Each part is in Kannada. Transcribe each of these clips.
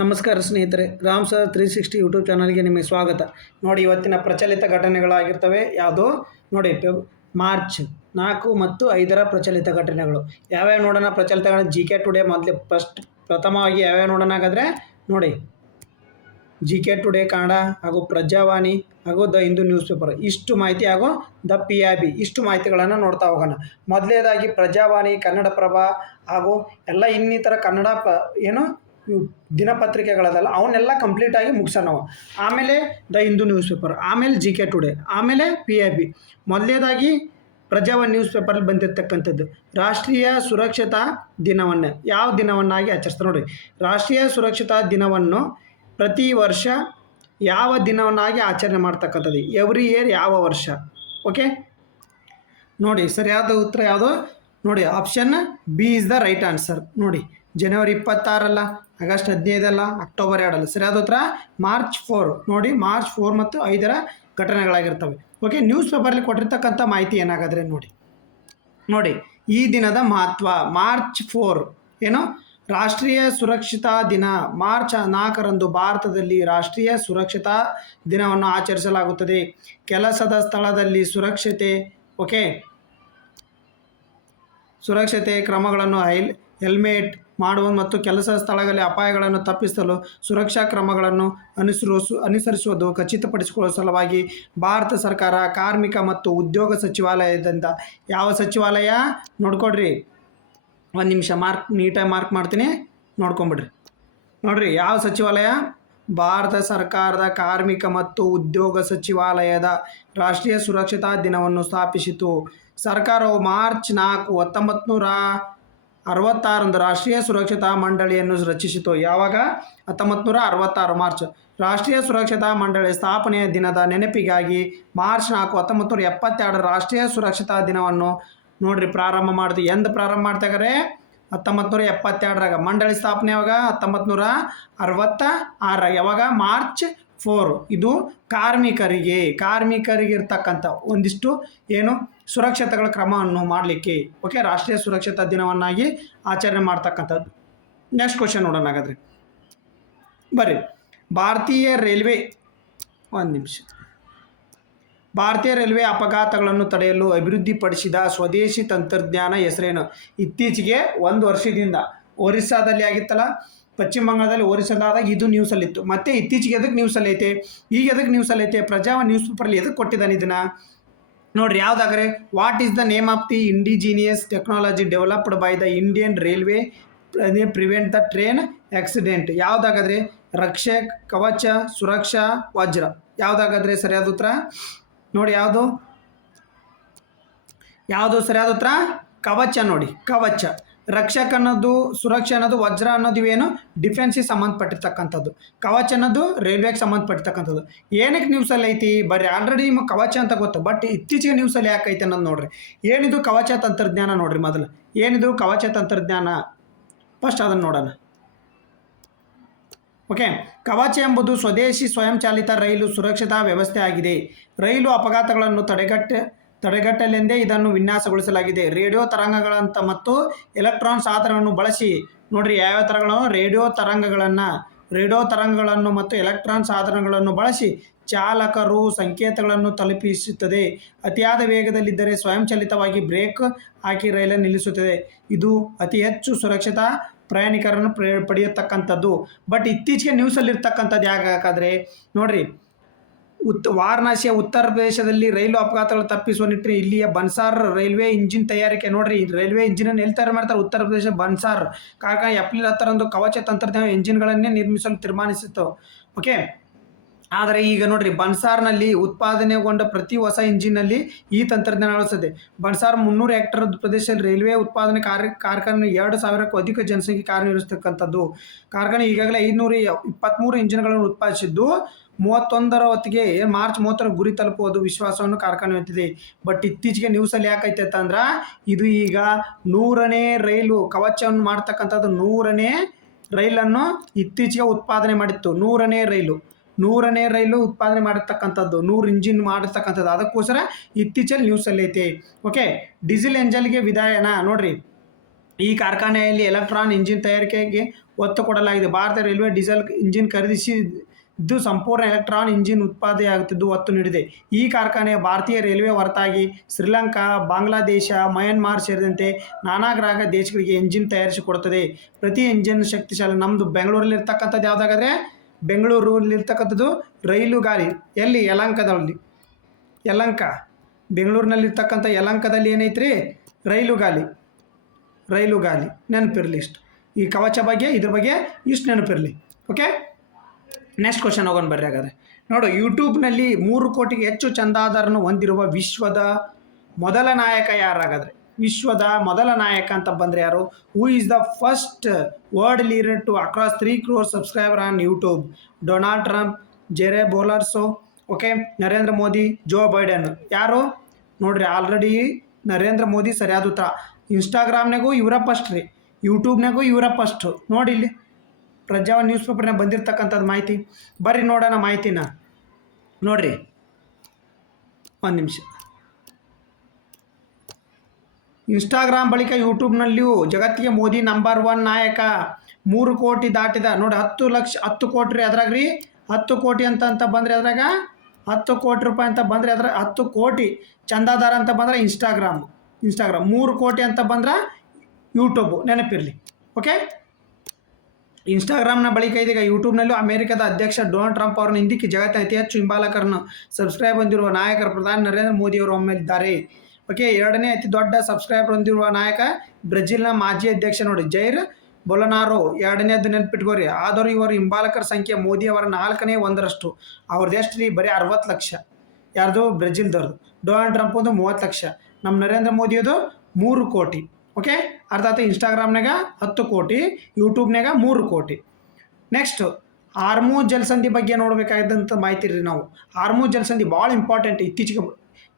ನಮಸ್ಕಾರ ಸ್ನೇಹಿತರೆ, ರಾಮ್ ಸರ್ 360 ಯೂಟ್ಯೂಬ್ ಚಾನಲ್ಗೆ ನಿಮಗೆ ಸ್ವಾಗತ. ನೋಡಿ, ಇವತ್ತಿನ ಪ್ರಚಲಿತ ಘಟನೆಗಳಾಗಿರ್ತವೆ. ಯಾವುದು ನೋಡಿ, ಮಾರ್ಚ್ 4 ಮತ್ತು 5ರ ಪ್ರಚಲಿತ ಘಟನೆಗಳು ಯಾವ್ಯಾವ ನೋಡೋಣ. ಪ್ರಚಲಿತ GK ಟುಡೇ ಪ್ರಥಮವಾಗಿ ಯಾವ್ಯಾವ ನೋಡೋಣ ಹಾಗಾದರೆ ನೋಡಿ, GK ಟುಡೇ ಕನ್ನಡ ಹಾಗೂ ಪ್ರಜಾವಾಣಿ ಹಾಗೂ ದ ಹಿಂದೂ ನ್ಯೂಸ್ ಪೇಪರ್ ಇಷ್ಟು ಮಾಹಿತಿ ಹಾಗೂ ದ PIB ಇಷ್ಟು ಮಾಹಿತಿಗಳನ್ನು ನೋಡ್ತಾ ಹೋಗೋಣ. ಮೊದಲನೇದಾಗಿ ಪ್ರಜಾವಾಣಿ, ಕನ್ನಡಪ್ರಭ ಹಾಗೂ ಎಲ್ಲ ಇನ್ನಿತರ ಕನ್ನಡ ದಿನಪತ್ರಿಕೆಗಳದಲ್ಲ ಅವನ್ನೆಲ್ಲ ಕಂಪ್ಲೀಟಾಗಿ ಮುಗಿಸೋಣ ನಾವು. ಆಮೇಲೆ ದ ಹಿಂದೂ ನ್ಯೂಸ್ ಪೇಪರ್, ಆಮೇಲೆ GK ಟುಡೇ, ಆಮೇಲೆ PIB. ಮೊದಲನೇದಾಗಿ ಪ್ರಜಾವಾಣಿ ನ್ಯೂಸ್ ಪೇಪರಲ್ಲಿ ಬಂದಿರತಕ್ಕಂಥದ್ದು ರಾಷ್ಟ್ರೀಯ ಸುರಕ್ಷತಾ ದಿನವನ್ನು ಯಾವ ದಿನವನ್ನಾಗಿ ಆಚರಿಸ್ತಾರೆ ನೋಡಿ. ರಾಷ್ಟ್ರೀಯ ಸುರಕ್ಷತಾ ದಿನವನ್ನು ಪ್ರತಿ ವರ್ಷ ಯಾವ ದಿನವನ್ನಾಗಿ ಆಚರಣೆ ಮಾಡ್ತಕ್ಕಂಥದ್ದು, ಎವ್ರಿ ಇಯರ್, ಯಾವ ವರ್ಷ. ಓಕೆ ನೋಡಿ, ಸರಿಯಾದ ಉತ್ತರ ಯಾವುದು ನೋಡಿ, option B is the right answer. ನೋಡಿ, ಜನವರಿ 26 ಆಗಸ್ಟ್ 15 ಅಕ್ಟೋಬರ್ 2 ಸರಿಯಾದ ಉತ್ತರ ಮಾರ್ಚ್ 4. ನೋಡಿ, ಮಾರ್ಚ್ 4 ಮತ್ತು 5ರ ಘಟನೆಗಳಾಗಿರ್ತವೆ. ಓಕೆ, ನ್ಯೂಸ್ ಪೇಪರಲ್ಲಿ ಕೊಟ್ಟಿರ್ತಕ್ಕಂಥ ಮಾಹಿತಿ ಏನಾಗಾದರೆ ನೋಡಿ ಈ ದಿನದ ಮಹತ್ವ. ಮಾರ್ಚ್ 4 ಏನು, ರಾಷ್ಟ್ರೀಯ ಸುರಕ್ಷತಾ ದಿನ. ಮಾರ್ಚ್ 4ರಂದು ಭಾರತದಲ್ಲಿ ರಾಷ್ಟ್ರೀಯ ಸುರಕ್ಷತಾ ದಿನವನ್ನು ಆಚರಿಸಲಾಗುತ್ತದೆ. ಕೆಲಸದ ಸ್ಥಳದಲ್ಲಿ ಸುರಕ್ಷತೆ ಕ್ರಮಗಳನ್ನು ಹೆಲ್ಮೆಟ್ ಮಾಡುವುದು ಮತ್ತು ಕೆಲಸ ಸ್ಥಳಗಳಲ್ಲಿ ಅಪಾಯಗಳನ್ನು ತಪ್ಪಿಸಲು ಸುರಕ್ಷಾ ಕ್ರಮಗಳನ್ನು ಅನುಸರಿಸುವುದು ಖಚಿತಪಡಿಸಿಕೊಳ್ಳುವ ಸಲುವಾಗಿ ಭಾರತ ಸರ್ಕಾರ ಕಾರ್ಮಿಕ ಮತ್ತು ಉದ್ಯೋಗ ಸಚಿವಾಲಯದಿಂದ ಯಾವ ಸಚಿವಾಲಯ ನೋಡ್ಕೊಡ್ರಿ, ಒಂದು ನಿಮಿಷ ನೀಟಾಗಿ ಮಾರ್ಕ್ ಮಾಡ್ತೀನಿ, ನೋಡ್ಕೊಂಬಿಡ್ರಿ. ನೋಡ್ರಿ, ಯಾವ ಸಚಿವಾಲಯ? ಭಾರತ ಸರ್ಕಾರದ ಕಾರ್ಮಿಕ ಮತ್ತು ಉದ್ಯೋಗ ಸಚಿವಾಲಯದ ರಾಷ್ಟ್ರೀಯ ಸುರಕ್ಷತಾ ದಿನವನ್ನು ಸ್ಥಾಪಿಸಿತು. ಸರ್ಕಾರವು ಮಾರ್ಚ್ 4, 1966 ರಾಷ್ಟ್ರೀಯ ಸುರಕ್ಷತಾ ಮಂಡಳಿಯನ್ನು ರಚಿಸಿತು. ಯಾವಾಗ? 1966 ಮಾರ್ಚ್. ರಾಷ್ಟ್ರೀಯ ಸುರಕ್ಷತಾ ಮಂಡಳಿ ಸ್ಥಾಪನೆಯ ದಿನದ ನೆನಪಿಗಾಗಿ ಮಾರ್ಚ್ 4, 1972 ರಾಷ್ಟ್ರೀಯ ಸುರಕ್ಷತಾ ದಿನವನ್ನು ನೋಡ್ರಿ ಪ್ರಾರಂಭ ಮಾಡಿದ್ವಿ. ಎಂದು ಪ್ರಾರಂಭ ಮಾಡ್ತಾಗಾರೆ? 1972ರಾಗ. ಮಂಡಳಿ ಸ್ಥಾಪನೆ ಯಾವಾಗ? 1966. ಯಾವಾಗ? ಮಾರ್ಚ್ 4. ಇದು ಕಾರ್ಮಿಕರಿಗೆ ಇರ್ತಕ್ಕಂಥ ಒಂದಿಷ್ಟು ಸುರಕ್ಷತೆಗಳ ಕ್ರಮವನ್ನು ಮಾಡಲಿಕ್ಕೆ ಓಕೆ ರಾಷ್ಟ್ರೀಯ ಸುರಕ್ಷತಾ ದಿನವನ್ನಾಗಿ ಆಚರಣೆ ಮಾಡ್ತಕ್ಕಂಥದ್ದು. ನೆಕ್ಸ್ಟ್ ಕ್ವಶನ್ ನೋಡೋಣ ಹಾಗಾದರೆ. ಬರ್ರಿ, ಭಾರತೀಯ ರೈಲ್ವೆ ಅಪಘಾತಗಳನ್ನು ತಡೆಯಲು ಅಭಿವೃದ್ಧಿಪಡಿಸಿದ ಸ್ವದೇಶಿ ತಂತ್ರಜ್ಞಾನ ಹೆಸರೇನು? ಇತ್ತೀಚೆಗೆ 1 ವರ್ಷದಿಂದ ಒರಿಸ್ಸಾದಲ್ಲಿ ಆಗಿತ್ತಲ್ಲ, ಪಶ್ಚಿಮ ಬಂಗಾಳದಲ್ಲಿ ಒರಿಸ್ಸಾದಾಗ ಇದು ನ್ಯೂಸಲ್ಲಿತ್ತು. ಮತ್ತು ಇತ್ತೀಚೆಗೆ ಎದಕ್ಕೆ ನ್ಯೂಸಲ್ಲಿ ಐತೆ, ಈಗ ಎದಕ್ಕೆ ನ್ಯೂಸಲ್ಲಿ ಐತೆ? ಪ್ರಜಾವಾಣಿ ನ್ಯೂಸ್ ಪೇಪರಲ್ಲಿ ಎದಕ್ಕೆ ಕೊಟ್ಟಿದ್ದಾನೆ ಇದನ್ನು ನೋಡ್ರಿ. ಯಾವುದಾಗ್ರೆ what is the name of the indigenous technology developed by the Indian railway prevent the train accident? ಯಾವುದಾಗಾದ್ರೆ ರಕ್ಷೆ, ಕವಚ, ಸುರಕ್ಷಾ, ವಜ್ರ. ಯಾವುದಾಗಾದ್ರೆ ಸರಿಯಾದ ಉತ್ತರ ನೋಡಿ, ಯಾವುದು ಸರಿಯಾದ ಉತ್ತರ? ಕವಚ. ನೋಡಿ, ಕವಚ. ರಕ್ಷಕ್ ಅನ್ನೋದು, ಸುರಕ್ಷೆ ಅನ್ನೋದು, ವಜ್ರ ಅನ್ನೋದು ಇವೇನು ಡಿಫೆನ್ಸಿಗೆ ಸಂಬಂಧಪಟ್ಟಿರ್ತಕ್ಕಂಥದ್ದು. ಕವಚ ಅನ್ನೋದು ರೈಲ್ವೆಗೆ ಸಂಬಂಧಪಟ್ಟಿರ್ತಕ್ಕಂಥದ್ದು. ಏನಕ್ಕೆ ನ್ಯೂಸಲ್ಲಿ ಐತಿ? ಬರ್ರಿ, ಆಲ್ರೆಡಿ ನಿಮಗೆ ಕವಚ ಅಂತ ಗೊತ್ತು, ಬಟ್ ಇತ್ತೀಚೆಗೆ ನ್ಯೂಸಲ್ಲಿ ಯಾಕೆ ಐತೆ ಅನ್ನೋದು ನೋಡ್ರಿ. ಏನಿದು ಕವಚ ತಂತ್ರಜ್ಞಾನ? ನೋಡ್ರಿ ಮೊದಲು ಏನಿದು ಕವಚ ತಂತ್ರಜ್ಞಾನ, ಫಸ್ಟ್ ಅದನ್ನು ನೋಡೋಣ. ಓಕೆ, ಕವಚ ಎಂಬುದು ಸ್ವದೇಶಿ ಸ್ವಯಂಚಾಲಿತ ರೈಲು ಸುರಕ್ಷತಾ ವ್ಯವಸ್ಥೆ ಆಗಿದೆ. ರೈಲು ಅಪಘಾತಗಳನ್ನು ತಡೆಗಟ್ಟಲೆಂದೇ ಇದನ್ನು ವಿನ್ಯಾಸಗೊಳಿಸಲಾಗಿದೆ. ರೇಡಿಯೋ ತರಂಗಗಳಂತ ಮತ್ತು ಎಲೆಕ್ಟ್ರಾನ್ ಸಾಧನಗಳನ್ನು ಬಳಸಿ ನೋಡ್ರಿ, ಯಾವ್ಯಾವ ತರಂಗಗಳನ್ನು? ರೇಡಿಯೋ ತರಂಗಗಳನ್ನು ಮತ್ತು ಎಲೆಕ್ಟ್ರಾನ್ ಸಾಧನಗಳನ್ನು ಬಳಸಿ ಚಾಲಕರು ಸಂಕೇತಗಳನ್ನು ತಲುಪಿಸುತ್ತದೆ. ಅತಿಯಾದ ವೇಗದಲ್ಲಿದ್ದರೆ ಸ್ವಯಂಚಾಲಿತವಾಗಿ ಬ್ರೇಕ್ ಹಾಕಿ ರೈಲನ್ನು ನಿಲ್ಲಿಸುತ್ತದೆ. ಇದು ಅತಿ ಹೆಚ್ಚು ಸುರಕ್ಷತಾ ಪ್ರಯಾಣಿಕರನ್ನು ಪಡೆಯತಕ್ಕಂಥದ್ದು. ಬಟ್ ಇತ್ತೀಚೆಗೆ ನ್ಯೂಸಲ್ಲಿರ್ತಕ್ಕಂಥದ್ದು ಯಾಕಾದರೆ ನೋಡ್ರಿ, ವಾರಣಾಸಿಯ ಉತ್ತರ ಪ್ರದೇಶದಲ್ಲಿ ರೈಲು ಅಪಘಾತಗಳು ತಪ್ಪಿಸುವ ನಿಟ್ಟಿನಲ್ಲಿ ಇಲ್ಲಿಯ ಬನ್ಸಾರ್ ರೈಲ್ವೆ ಇಂಜಿನ್ ತಯಾರಿಕೆ. ನೋಡ್ರಿ, ರೈಲ್ವೆ ಇಂಜಿನನ್ನು ಎಲ್ಲಿ ತಯಾರು ಮಾಡ್ತಾರೆ? ಉತ್ತರ ಪ್ರದೇಶ ಬನ್ಸಾರ್ ಕಾರ್ಖಾನೆ ಏಪ್ರಿಲ್ 10ರಂದು ಕವಚ ತಂತ್ರಜ್ಞಾನ ಇಂಜಿನ್ಗಳನ್ನೇ ನಿರ್ಮಿಸಲು ತೀರ್ಮಾನಿಸಿತು. ಓಕೆ, ಆದರೆ ಈಗ ನೋಡ್ರಿ, ಬನ್ಸಾರ್ನಲ್ಲಿ ಉತ್ಪಾದನೆಗೊಂಡ ಪ್ರತಿ ಹೊಸ ಇಂಜಿನ್ನಲ್ಲಿ ಈ ತಂತ್ರಜ್ಞಾನ ಅಳವಡಿಸಿದೆ. ಬನ್ಸಾರ್ 300 ಹೆಕ್ಟೇರ್ ಪ್ರದೇಶದಲ್ಲಿ ರೈಲ್ವೆ ಉತ್ಪಾದನೆ ಕಾರ್ಖಾನೆ 2000ಕ್ಕೂ ಅಧಿಕ ಜನಸಂಖ್ಯೆ ಕಾರ್ಯನಿರ್ವಹಿಸತಕ್ಕಂಥದ್ದು. ಕಾರ್ಖಾನೆ ಈಗಾಗಲೇ 523 ಇಂಜಿನ್ಗಳನ್ನು ಉತ್ಪಾದಿಸಿದ್ದು 31ರ ಹೊತ್ತಿಗೆ ಮಾರ್ಚ್ 30ರ ಗುರಿ ತಲುಪುವುದು ವಿಶ್ವಾಸವನ್ನು ಕಾರ್ಖಾನೆ ಹೊಂದಿದೆ. ಬಟ್ ಇತ್ತೀಚೆಗೆ ನ್ಯೂಸಲ್ಲಿ ಯಾಕೈತೆ ಅಂತಂದ್ರೆ, ಇದು ಈಗ 100ನೇ ರೈಲು ಕವಚವನ್ನು ಮಾಡ್ತಕ್ಕಂಥದ್ದು. 100ನೇ ರೈಲನ್ನು ಇತ್ತೀಚೆಗೆ ಉತ್ಪಾದನೆ ಮಾಡಿತ್ತು. 100ನೇ ರೈಲು ಉತ್ಪಾದನೆ ಮಾಡಿರ್ತಕ್ಕಂಥದ್ದು, 100 ಇಂಜಿನ್ ಮಾಡಿರ್ತಕ್ಕಂಥದ್ದು. ಅದಕ್ಕೋಸ್ಕರ ಇತ್ತೀಚೆಗೆ ನ್ಯೂಸಲ್ಲಿ ಐತೆ. ಓಕೆ, ಡೀಸೆಲ್ ಎಂಜಲ್ಗೆ ವಿದಾಯನ. ನೋಡ್ರಿ, ಈ ಕಾರ್ಖಾನೆಯಲ್ಲಿ ಎಲೆಕ್ಟ್ರಾನ್ ಇಂಜಿನ್ ತಯಾರಿಕೆಗೆ ಒತ್ತು ಕೊಡಲಾಗಿದೆ. ಭಾರತ ರೈಲ್ವೆ ಡೀಸೆಲ್ ಇಂಜಿನ್ ಖರೀದಿಸಿದ್ದು ಸಂಪೂರ್ಣ ಎಲೆಕ್ಟ್ರಾನ್ ಇಂಜಿನ್ ಉತ್ಪಾದನೆಯಾಗುತ್ತಿದ್ದು ಒತ್ತು ನೀಡಿದೆ. ಈ ಕಾರ್ಖಾನೆಯ ಭಾರತೀಯ ರೈಲ್ವೆ ಹೊರತಾಗಿ ಶ್ರೀಲಂಕಾ, ಬಾಂಗ್ಲಾದೇಶ, ಮಯನ್ಮಾರ್ ಸೇರಿದಂತೆ ನಾನಾ ಗ್ರಾಹಕ ದೇಶಗಳಿಗೆ ಎಂಜಿನ್ ತಯಾರಿಸಿಕೊಡುತ್ತದೆ. ಪ್ರತಿ ಎಂಜಿನ್ ಶಕ್ತಿಶಾಲಿ. ನಮ್ಮದು ಬೆಂಗಳೂರಲ್ಲಿರ್ತಕ್ಕಂಥದ್ದು ಯಾವುದಾಗಾದ್ರೆ ಬೆಂಗಳೂರಲ್ಲಿರ್ತಕ್ಕಂಥದ್ದು ರೈಲುಗಾಲಿ. ಎಲ್ಲಿ? ಯಲಹಂಕ. ಬೆಂಗಳೂರಿನಲ್ಲಿರ್ತಕ್ಕಂಥ ಯಲಹಂಕದಲ್ಲಿ ಏನೈತ್ರಿ? ರೈಲುಗಾಲಿ ನೆನಪಿರಲಿ ಇಷ್ಟು. ಈ ಕವಚ ಬಗ್ಗೆ ಇದ್ರ ಬಗ್ಗೆ ಇಷ್ಟು ನೆನಪಿರಲಿ. ಓಕೆ, ನೆಕ್ಸ್ಟ್ ಕ್ವಶನ್ ಹೋಗೋಣ ಬರ್ರಿ. ಹಾಗಾದರೆ ನೋಡು, ಯೂಟ್ಯೂಬ್ನಲ್ಲಿ 3 ಕೋಟಿಗೆ ಹೆಚ್ಚು ಚಂದಾದಾರನ್ನು ಹೊಂದಿರುವ ವಿಶ್ವದ ಮೊದಲ ನಾಯಕ ಯಾರಾಗಾದ್ರೆ? ವಿಶ್ವದ ಮೊದಲ ನಾಯಕ ಅಂತ ಬಂದರೆ ಯಾರು? Who is the first world leader to across 3 crore subscriber on YouTube? Donald Trump, Jair Bolsonaro, okay, Narendra Modi, Joe Biden. ಯಾರು ನೋಡ್ರಿ? ಆಲ್ರೆಡಿ ನರೇಂದ್ರ ಮೋದಿ ಸರಿಯಾದ ಉತ್ತರ. ಇನ್ಸ್ಟಾಗ್ರಾಮ್ನಾಗೂ ಇವರ ಫಸ್ಟ್ ರೀ, ಯೂಟ್ಯೂಬ್ನಾಗೂ ಇವರ ಫಸ್ಟು. ನೋಡಿ ಇಲ್ಲಿ ಪ್ರಜಾವಾಣಿ ನ್ಯೂಸ್ ಪೇಪರ್ನಾಗ ಬಂದಿರತಕ್ಕಂಥದ್ದು ಮಾಹಿತಿ. ಬರ್ರಿ ನೋಡೋಣ ಮಾಹಿತಿನ. ನೋಡ್ರಿ, ಒಂದು ನಿಮಿಷ. ಇನ್ಸ್ಟಾಗ್ರಾಮ್ ಬಳಿಕ ಯೂಟ್ಯೂಬ್ನಲ್ಲಿಯೂ ಜಗತ್ತಿಗೆ ಮೋದಿ ನಂಬರ್ 1 ನಾಯಕ. 3 ಕೋಟಿ ದಾಟಿದ. ನೋಡಿ, 10 ಕೋಟಿ ರೀ. ಅದ್ರಾಗ ರೀ 10 ಕೋಟಿ ಅಂತ ಬಂದರೆ ಅದ್ರಾಗ 10 ಕೋಟಿ ರೂಪಾಯಿ ಅಂತ ಬಂದರೆ ಅದ್ರ 10 ಕೋಟಿ ಚಂದಾದಾರ ಅಂತ ಬಂದರೆ ಇನ್ಸ್ಟಾಗ್ರಾಮ್. 3 ಕೋಟಿ ಅಂತ ಬಂದ್ರೆ ಯೂಟ್ಯೂಬು. ನೆನಪಿರಲಿ. ಓಕೆ, ಇನ್ಸ್ಟಾಗ್ರಾಮ್ನ ಬಳಿಕ ಇದೀಗ ಯೂಟ್ಯೂಬ್ನಲ್ಲೂ ಅಮೆರಿಕದ ಅಧ್ಯಕ್ಷ ಡೊನಾಲ್ಡ್ ಟ್ರಂಪ್ ಅವರನ್ನು ಹಿಂದಿಕ್ಕಿ ಜಗತ್ತಿನ ಅತಿ ಹೆಚ್ಚು ಹಿಂಬಾಲಕರನ್ನು ಸಬ್ಸ್ಕ್ರೈಬ್ ಹೊಂದಿರುವ ನಾಯಕರು ಪ್ರಧಾನಿ ನರೇಂದ್ರ ಮೋದಿಯವರು ಒಮ್ಮೆಲಿದ್ದಾರೆ. ಓಕೆ, 2ನೇ ಅತಿ ದೊಡ್ಡ ಸಬ್ಸ್ಕ್ರೈಬರ್ ಹೊಂದಿರುವ ನಾಯಕ ಬ್ರೆಜಿಲ್ನ ಮಾಜಿ ಅಧ್ಯಕ್ಷ ನೋಡಿ, ಜೈರ್ ಬೊಲೊನಾರೋ. 2ನೇದು ನೆನಪಿಟ್ಕೋರಿ. ಆದರೂ ಇವರು ಹಿಂಬಾಲಕರ ಸಂಖ್ಯೆ ಮೋದಿಯವರ 4ನೇ 1ರಷ್ಟು. ಅವ್ರದ್ದು ಎಷ್ಟು ರೀ? ಬರೀ 60 ಲಕ್ಷ. ಯಾರ್ದು? ಬ್ರೆಜಿಲ್ದವ್ರದ್ದು. ಡೊನಾಲ್ಡ್ ಟ್ರಂಪ್ ಒಂದು 30 ಲಕ್ಷ. ನಮ್ಮ ನರೇಂದ್ರ ಮೋದಿಯದು 3 ಕೋಟಿ. ಓಕೆ, ಅರ್ಥಾತ್ ಇನ್ಸ್ಟಾಗ್ರಾಮ್ನಾಗ 10 ಕೋಟಿ, ಯೂಟ್ಯೂಬ್ನಾಗ 3 ಕೋಟಿ. ನೆಕ್ಸ್ಟ್, ಹಾರ್ಮುಜ್ ಜಲಸಂಧಿ ಬಗ್ಗೆ ನೋಡಬೇಕಾದಂಥ ಮಾಹಿತಿ ರೀ ನಾವು. ಹಾರ್ಮುಜ್ ಜಲಸಂಧಿ ಭಾಳ ಇಂಪಾರ್ಟೆಂಟ್. ಇತ್ತೀಚೆಗೆ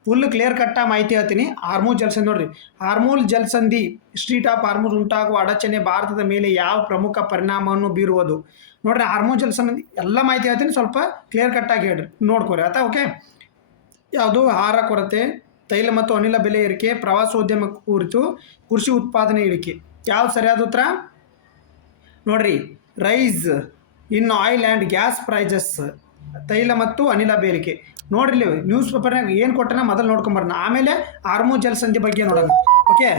ಫುಲ್ ಕ್ಲಿಯರ್ ಕಟ್ಟ ಮಾಹಿತಿ ಹೇಳ್ತೀನಿ. ಹಾರ್ಮುಜ್ ಜಲಸಂಧಿ ನೋಡ್ರಿ. ಹಾರ್ಮುಜ್ ಜಲಸಂಧಿ, ಸ್ಟ್ರೀಟ್ ಆಫ್ ಹಾರ್ಮುಜ್ ಉಂಟಾಗುವ ಅಡಚಣೆ ಭಾರತದ ಮೇಲೆ ಯಾವ ಪ್ರಮುಖ ಪರಿಣಾಮವನ್ನು ಬೀರುವುದು? ನೋಡ್ರಿ, ಹಾರ್ಮುಜ್ ಜಲಸಂಧಿ ಎಲ್ಲ ಮಾಹಿತಿ ಹೇಳ್ತೀನಿ, ಸ್ವಲ್ಪ ಕ್ಲಿಯರ್ ಕಟ್ಟಾಗಿ ಹೇಳ್ರಿ, ನೋಡ್ಕೊರಿ ಆಯ್ತಾ. ಓಕೆ, ಯಾವುದು? ಆಹಾರ ಕೊರತೆ, ತೈಲ ಮತ್ತು ಅನಿಲ ಬೆಲೆ ಏರಿಕೆ, ಪ್ರವಾಸೋದ್ಯಮ ಕುರಿತು, ಕೃಷಿ ಉತ್ಪಾದನೆ ಇಳಿಕೆ. ಯಾವ್ದು ಸರಿಯಾದ ಉತ್ತರ? ನೋಡ್ರಿ, rise in oil and gas prices, ತೈಲ ಮತ್ತು ಅನಿಲ ಬೇರಿಕೆ. ನೋಡ್ರಿ, ಇಲ್ಲಿ ನ್ಯೂಸ್ ಪೇಪರ್ನಾಗ ಏನು ಕೊಟ್ಟನ ಮೊದಲು ನೋಡ್ಕೊಂಬರೋಣ, ಆಮೇಲೆ ಹಾರ್ಮುಜ್ ಜಲಸಂಧಿ ಬಗ್ಗೆ ನೋಡೋಣ. ಓಕೆ,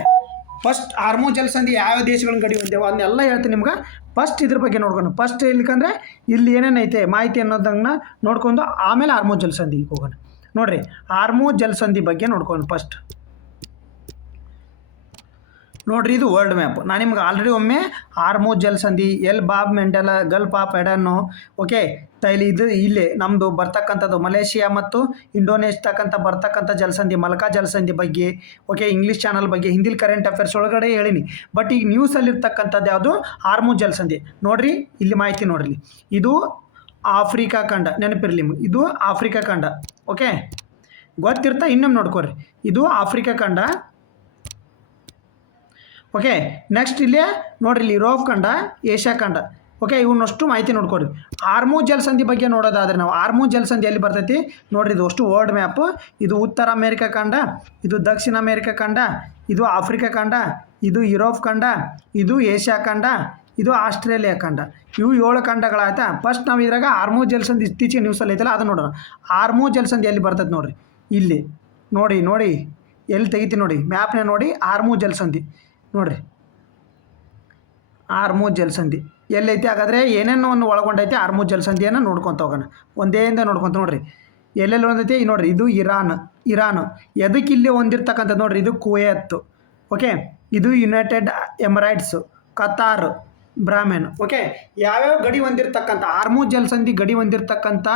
ಫಸ್ಟ್ ಹಾರ್ಮುಜ್ ಜಲಸಂಧಿ ಯಾವ ದೇಶಗಳನ್ನ ಗಡಿ ಹೊಂದೇವ ಅದನ್ನೆಲ್ಲ ಹೇಳ್ತೀನಿ ನಿಮ್ಗೆ. ಫಸ್ಟ್ ಇದ್ರ ಬಗ್ಗೆ ನೋಡ್ಕೊಂಡು, ಫಸ್ಟ್ ಇಲ್ಲಿಕಂದ್ರೆ ಇಲ್ಲಿ ಏನೇನೈತೆ ಮಾಹಿತಿ ಅನ್ನೋದನ್ನ ನೋಡ್ಕೊಂಡು ಆಮೇಲೆ ಹಾರ್ಮುಜ್ ಜಲಸಂಧಿಗೆ ಹೋಗೋಣ. ನೋಡ್ರಿ, ಹಾರ್ಮುಜ್ ಜಲಸಂಧಿ ಬಗ್ಗೆ ನೋಡ್ಕೊಂಡು ಫಸ್ಟ್ ನೋಡ್ರಿ, ಇದು ವರ್ಲ್ಡ್ ಮ್ಯಾಪ್. ನಾನು ನಿಮ್ಗೆ ಆಲ್ರೆಡಿ ಒಮ್ಮೆ ಹಾರ್ಮುಜ್ ಜಲಸಂಧಿ, El Bab Mandeb, Gulf of ಎಡನ್ನು, ಓಕೆ, ಇದು ಇಲ್ಲೇ ನಮ್ಮದು ಬರ್ತಕ್ಕಂಥದ್ದು ಮಲೇಷಿಯಾ ಮತ್ತು ಇಂಡೋನೇಷ್ಯಾಕ್ಕಂತ ಬರ್ತಕ್ಕಂಥ ಜಲಸಂಧಿ, ಮಲ್ಕಾ ಜಲಸಂಧಿ ಬಗ್ಗೆ, ಓಕೆ, ಇಂಗ್ಲೀಷ್ ಚಾನಲ್ ಬಗ್ಗೆ ಹಿಂದಿಲಿ ಕರೆಂಟ್ ಅಫೇರ್ಸ್ ಒಳಗಡೆ ಹೇಳೀನಿ. ಬಟ್ ಈಗ ನ್ಯೂಸಲ್ಲಿರ್ತಕ್ಕಂಥದ್ದು ಯಾವುದು? ಹಾರ್ಮುಜ್ ಜಲಸಂಧಿ. ನೋಡ್ರಿ, ಇಲ್ಲಿ ಮಾಹಿತಿ ನೋಡ್ರಿ. ಇದು ಆಫ್ರಿಕಾ ಖಂಡ, ನೆನಪಿರಲಿ, ಇದು ಆಫ್ರಿಕಾ ಖಂಡ. ಓಕೆ, ಗೊತ್ತಿರ್ತಾ ಇನ್ನೊಮ್ಮೆ ನೋಡ್ಕೊರಿ. ಇದು ಆಫ್ರಿಕಾ ಖಂಡ. ಓಕೆ, ನೆಕ್ಸ್ಟ್ ಇಲ್ಲೇ ನೋಡ್ರಿ, ಇಲ್ಲಿ ಯುರೋಪ್ ಖಂಡ, ಏಷ್ಯಾ ಖಂಡ. ಓಕೆ, ಇವನ್ನಷ್ಟು ಮಾಹಿತಿ ನೋಡ್ಕೊರಿ. ಹಾರ್ಮುಜ್ ಜಲಸಂಧಿ ಬಗ್ಗೆ ನೋಡೋದಾದ್ರೆ ನಾವು ಹಾರ್ಮುಜ್ ಜಲಸಂಧಿ ಎಲ್ಲಿ ಬರ್ತೈತಿ ನೋಡ್ರಿ, ಇದು ಅಷ್ಟು ವರ್ಲ್ಡ್ ಮ್ಯಾಪು. ಇದು ಉತ್ತರ ಅಮೇರಿಕಾ ಖಂಡ, ಇದು ದಕ್ಷಿಣ ಅಮೇರಿಕಾ ಖಂಡ, ಇದು ಆಫ್ರಿಕಾ ಖಂಡ, ಇದು ಯುರೋಪ್ ಖಂಡ, ಇದು ಏಷ್ಯಾ ಖಂಡ, ಇದು ಆಸ್ಟ್ರೇಲಿಯಾ ಖಂಡ. ಇವು 7 ಖಂಡಗಳಾಯ್ತಾ. ಫಸ್ಟ್ ನಾವು ಇದ್ರಾಗ ಹಾರ್ಮುಜ್ ಜಲಸಂಧಿ ಇತ್ತೀಚೆಗೆ ನ್ಯೂಸಲ್ಲಿ ಐತಲ್ಲ ಅದನ್ನು ನೋಡೋಣ. ಹಾರ್ಮುಜ್ ಜಲಸಂಧಿ ಎಲ್ಲಿ ಬರ್ತದೆ ನೋಡ್ರಿ, ಇಲ್ಲಿ ನೋಡಿ ಎಲ್ಲಿ ತೆಗಿತೀನಿ ನೋಡಿ, ಮ್ಯಾಪ್ನ ನೋಡಿ. ಹಾರ್ಮುಜ್ ಜಲಸಂಧಿ ನೋಡ್ರಿ, ಹಾರ್ಮುಜ್ ಜಲಸಂಧಿ ಎಲ್ಲೈತಿ? ಹಾಗಾದರೆ ಏನೇನೋ ಒಂದು ಒಳಗೊಂಡೈತಿ ಹಾರ್ಮುಜ್ ಜಲಸಂಧಿಯನ್ನು ನೋಡ್ಕೊತ ಹೋಗೋಣ. ಒಂದೇಂದ ನೋಡ್ಕೊತ ನೋಡ್ರಿ, ಎಲ್ಲೆಲ್ಲಿ ಒಂದೈತಿ ನೋಡ್ರಿ. ಇದು ಇರಾನ್ ಎದಕ್ಕೆ ಇಲ್ಲಿ ಹೊಂದಿರ್ತಕ್ಕಂಥದ್ದು ನೋಡ್ರಿ, ಇದು ಕುವೈತ್. ಓಕೆ, ಇದು ಯುನೈಟೆಡ್ ಎಮಿರೇಟ್ಸು, ಕತಾರ್, ಬ್ರಾಹ್ಮಣ್. ಓಕೆ, ಯಾವ್ಯಾವ ಗಡಿ ಹೊಂದಿರತಕ್ಕಂಥ ಹಾರ್ಮುಜ್ ಜಲಸಂಧಿ ಗಡಿ ಹೊಂದಿರತಕ್ಕಂಥ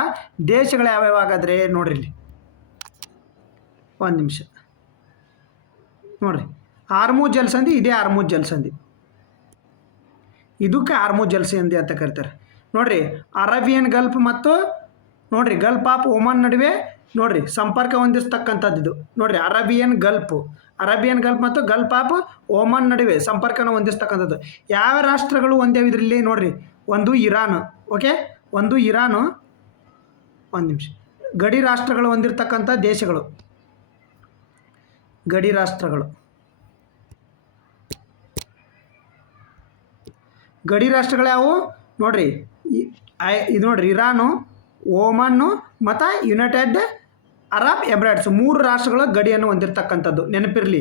ದೇಶಗಳು ಯಾವ್ಯಾವ ಹಾಗಾದರೆ ನೋಡ್ರಿ. ಇಲ್ಲಿ ಒಂದು ನಿಮಿಷ ನೋಡ್ರಿ, ಹಾರ್ಮುಜ್ ಜಲಸಂಧಿ ಇದೇ ಹಾರ್ಮುಜ್ ಜಲಸಂಧಿ, ಇದಕ್ಕೆ ಹಾರ್ಮುಜ್ ಜಲಸಂಧಿ ಅಂತ ಕರೀತಾರೆ. ನೋಡ್ರಿ, ಅರೇಬಿಯನ್ ಗಲ್ಫ್ ಮತ್ತು ನೋಡ್ರಿ ಗಲ್ಫ್ ಆಫ್ ಒಮನ್ ನಡುವೆ ನೋಡ್ರಿ ಸಂಪರ್ಕ ಹೊಂದಿಸ್ತಕ್ಕಂಥದ್ದು ಇದು. ನೋಡ್ರಿ, ಅರೇಬಿಯನ್ ಗಲ್ಫ್ ಮತ್ತು ಗಲ್ಫ್ ಆಫ್ ಒಮನ್ ನಡುವೆ ಸಂಪರ್ಕನ ಹೊಂದಿಸ್ತಕ್ಕಂಥದ್ದು. ಯಾವ ರಾಷ್ಟ್ರಗಳು ಒಂದೇ ಇದರಲ್ಲಿ ನೋಡ್ರಿ, ಒಂದು ಇರಾನ್. ಓಕೆ, ಒಂದು ಇರಾನು. ಒಂದು ನಿಮಿಷ, ಗಡಿ ರಾಷ್ಟ್ರಗಳು ಹೊಂದಿರತಕ್ಕಂಥ ದೇಶಗಳು, ಗಡಿ ರಾಷ್ಟ್ರಗಳು ಗಡಿ ರಾಷ್ಟ್ರಗಳು ಯಾವುವು ನೋಡಿರಿ, ಇದು ನೋಡಿರಿ, ಇರಾನು, ಓಮನ್ನು ಮತ್ತು ಯುನೈಟೆಡ್ ಅರಬ್ ಎಮಿರೇಟ್ಸ್ 3 ರಾಷ್ಟ್ರಗಳ ಗಡಿಯನ್ನು ಹೊಂದಿರತಕ್ಕಂಥದ್ದು. ನೆನಪಿರಲಿ.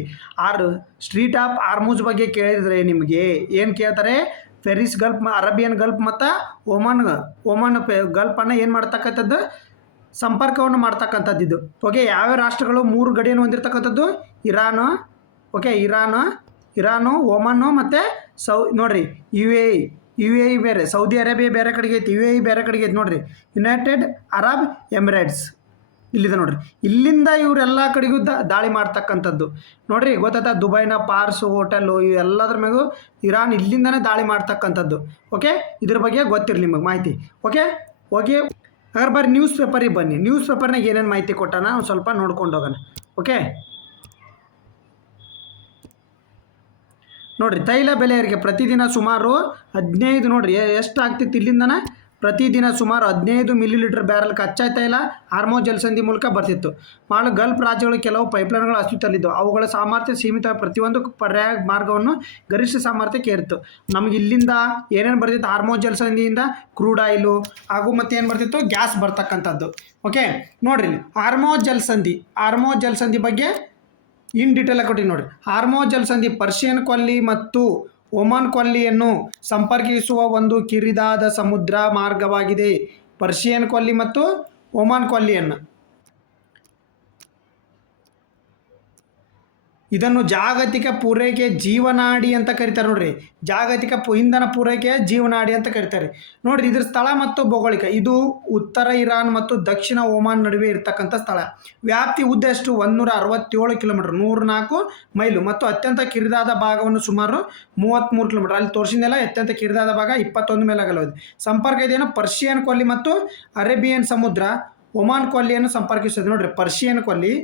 ಸ್ಟ್ರೀಟ್ ಆಫ್ ಹಾರ್ಮುಜ್ ಬಗ್ಗೆ ಕೇಳಿದರೆ ನಿಮಗೆ ಏನು ಕೇಳ್ತಾರೆ, ಫೆರಿಸ್ ಗಲ್ಫ್, ಅರೇಬಿಯನ್ ಗಲ್ಫ್ ಮತ್ತು ಓಮನ್ ಗಲ್ಫನ್ನು ಏನು ಮಾಡ್ತಕ್ಕಂಥದ್ದು, ಸಂಪರ್ಕವನ್ನು ಮಾಡ್ತಕ್ಕಂಥದ್ದು ಇದು. ಓಕೆ, ಯಾವ್ಯಾವ ರಾಷ್ಟ್ರಗಳು 3 ಗಡಿಯನ್ನು ಹೊಂದಿರತಕ್ಕಂಥದ್ದು, ಇರಾನು, ಓಮನ್ನು ಮತ್ತು ನೋಡಿರಿ ಯು ಎ ಇ ಬೇರೆ, ಸೌದಿ ಅರೇಬಿಯಾ ಬೇರೆ ಕಡೆಗೆ ಐತಿ, ಯು ಎ ಇ ಬೇರೆ ಕಡೆಗೆ ಐತಿ. ನೋಡಿರಿ, ಯುನೈಟೆಡ್ ಅರಬ್ ಎಮಿರೇಟ್ಸ್ ಇಲ್ಲಿದೆ ನೋಡಿರಿ. ಇಲ್ಲಿಂದ ಇವರೆಲ್ಲ ಕಡೆಗೂ ದಾಳಿ ಮಾಡ್ತಕ್ಕಂಥದ್ದು ನೋಡಿರಿ. ಗೊತ್ತಾಯ್ತಾ, ದುಬೈನ ಪಾರ್ಸ್ ಹೋಟೆಲ್ಲು ಇವೆಲ್ಲದ್ರ ಮ್ಯಾಗೂ ಇರಾನ್ ಇಲ್ಲಿಂದನೇ ದಾಳಿ ಮಾಡ್ತಕ್ಕಂಥದ್ದು. ಓಕೆ, ಇದ್ರ ಬಗ್ಗೆ ಗೊತ್ತಿರಲಿ ನಿಮಗೆ ಮಾಹಿತಿ. ಓಕೆ, ಹಾಗಾದ್ರೆ ಬರ್ರಿ ನ್ಯೂಸ್ ಪೇಪರಿಗೆ ಬನ್ನಿ. ನ್ಯೂಸ್ ಪೇಪರ್ನಾಗ ಏನೇನು ಮಾಹಿತಿ ಕೊಟ್ಟಾನ ಒಂದು ಸ್ವಲ್ಪ ನೋಡ್ಕೊಂಡು ಹೋಗೋಣ. ಓಕೆ, ನೋಡಿರಿ, ತೈಲ ಬೆಲೆ ಏರಿಕೆ ಪ್ರತಿದಿನ ಸುಮಾರು 15 ನೋಡಿರಿ ಎಷ್ಟು ಆಗ್ತಿತ್ತು ಇಲ್ಲಿಂದನೇ, ಪ್ರತಿದಿನ ಸುಮಾರು 15 ಮಿಲಿಲೀಟರ್ ಬ್ಯಾರಲ್ ಕಚ್ಚಾ ತೈಲ ಹಾರ್ಮುಜ್ ಜಲಸಂಧಿ ಮೂಲಕ ಬರ್ತಿತ್ತು. ಗಲ್ಫ್ ರಾಜ್ಯಗಳು ಕೆಲವು ಪೈಪ್ಲೈನ್ಗಳು ಅಸ್ತಿತ್ವದಲ್ಲಿದ್ದವು. ಅವುಗಳ ಸಾಮರ್ಥ್ಯ ಸೀಮಿತ, ಪ್ರತಿಯೊಂದು ಪರ್ಯಾಯ ಮಾರ್ಗವನ್ನು ಗರಿಷ್ಠ ಸಾಮರ್ಥ್ಯಕ್ಕೆ ಏರಿತ್ತು. ನಮಗೆ ಇಲ್ಲಿಂದ ಏನೇನು ಬರ್ತಿತ್ತು, ಹಾರ್ಮುಜ್ ಜಲಸಂಧಿಯಿಂದ ಕ್ರೂಡ್ ಆಯಿಲು ಹಾಗೂ ಮತ್ತೆ ಏನು ಬರ್ತಿತ್ತು, ಗ್ಯಾಸ್ ಬರ್ತಕ್ಕಂಥದ್ದು. ಓಕೆ, ನೋಡಿರಿ, ಹಾರ್ಮುಜ್ ಜಲಸಂಧಿ ಬಗ್ಗೆ ಇನ್ ಡೀಟೇಲ್ ಆಗಿ ಕೊಟ್ಟಿನಿ ನೋಡಿರಿ. ಹಾರ್ಮುಜ್ ಜಲಸಂಧಿ ಪರ್ಷಿಯನ್ ಕೊಲ್ಲಿ ಮತ್ತು ಒಮಾನ್ ಕೊಲ್ಲಿಯನ್ನು ಸಂಪರ್ಕಿಸುವ ಒಂದು ಕಿರಿದಾದ ಸಮುದ್ರ ಮಾರ್ಗವಾಗಿದೆ. ಪರ್ಷಿಯನ್ ಕೊಲ್ಲಿ ಮತ್ತು ಒಮಾನ್ ಕೊಲ್ಲಿಯನ್ನು ಇದನ್ನು ಜಾಗತಿಕ ಪೂರೈಕೆ ಜೀವನಾಡಿ ಅಂತ ಕರೀತಾರೆ. ನೋಡಿರಿ, ಜಾಗತಿಕ ಇಂಧನ ಪೂರೈಕೆಯ ಜೀವನಾಡಿ ಅಂತ ಕರೀತಾರೆ. ನೋಡಿರಿ, ಇದ್ರ ಸ್ಥಳ ಮತ್ತು ಭೌಗೋಳಿಕ, ಇದು ಉತ್ತರ ಇರಾನ್ ಮತ್ತು ದಕ್ಷಿಣ ಒಮಾನ್ ನಡುವೆ ಇರತಕ್ಕಂಥ ಸ್ಥಳ. ವ್ಯಾಪ್ತಿ ಉದ್ದ ಎಷ್ಟು, 167 ಕಿಲೋಮೀಟರ್, 104 ಮೈಲು, ಮತ್ತು ಅತ್ಯಂತ ಕಿರಿದಾದ ಭಾಗವನ್ನು ಸುಮಾರು 33 ಕಿಲೋಮೀಟರ್. ಅಲ್ಲಿ ತೋರಿಸಿದೆಲ್ಲ ಅತ್ಯಂತ ಕಿರಿದಾದ ಭಾಗ 21 ಮೈಲ್ ಅಗಲವಿದೆ. ಸಂಪರ್ಕ ಇದೇನು, ಪರ್ಷಿಯನ್ ಕೊಲ್ಲಿ ಮತ್ತು ಅರೇಬಿಯನ್ ಸಮುದ್ರ ಒಮಾನ್ ಕೊಲ್ಲಿಯನ್ನು ಸಂಪರ್ಕಿಸುತ್ತದೆ. ನೋಡಿರಿ, ಪರ್ಷಿಯನ್ ಕೊಲ್ಲಿ,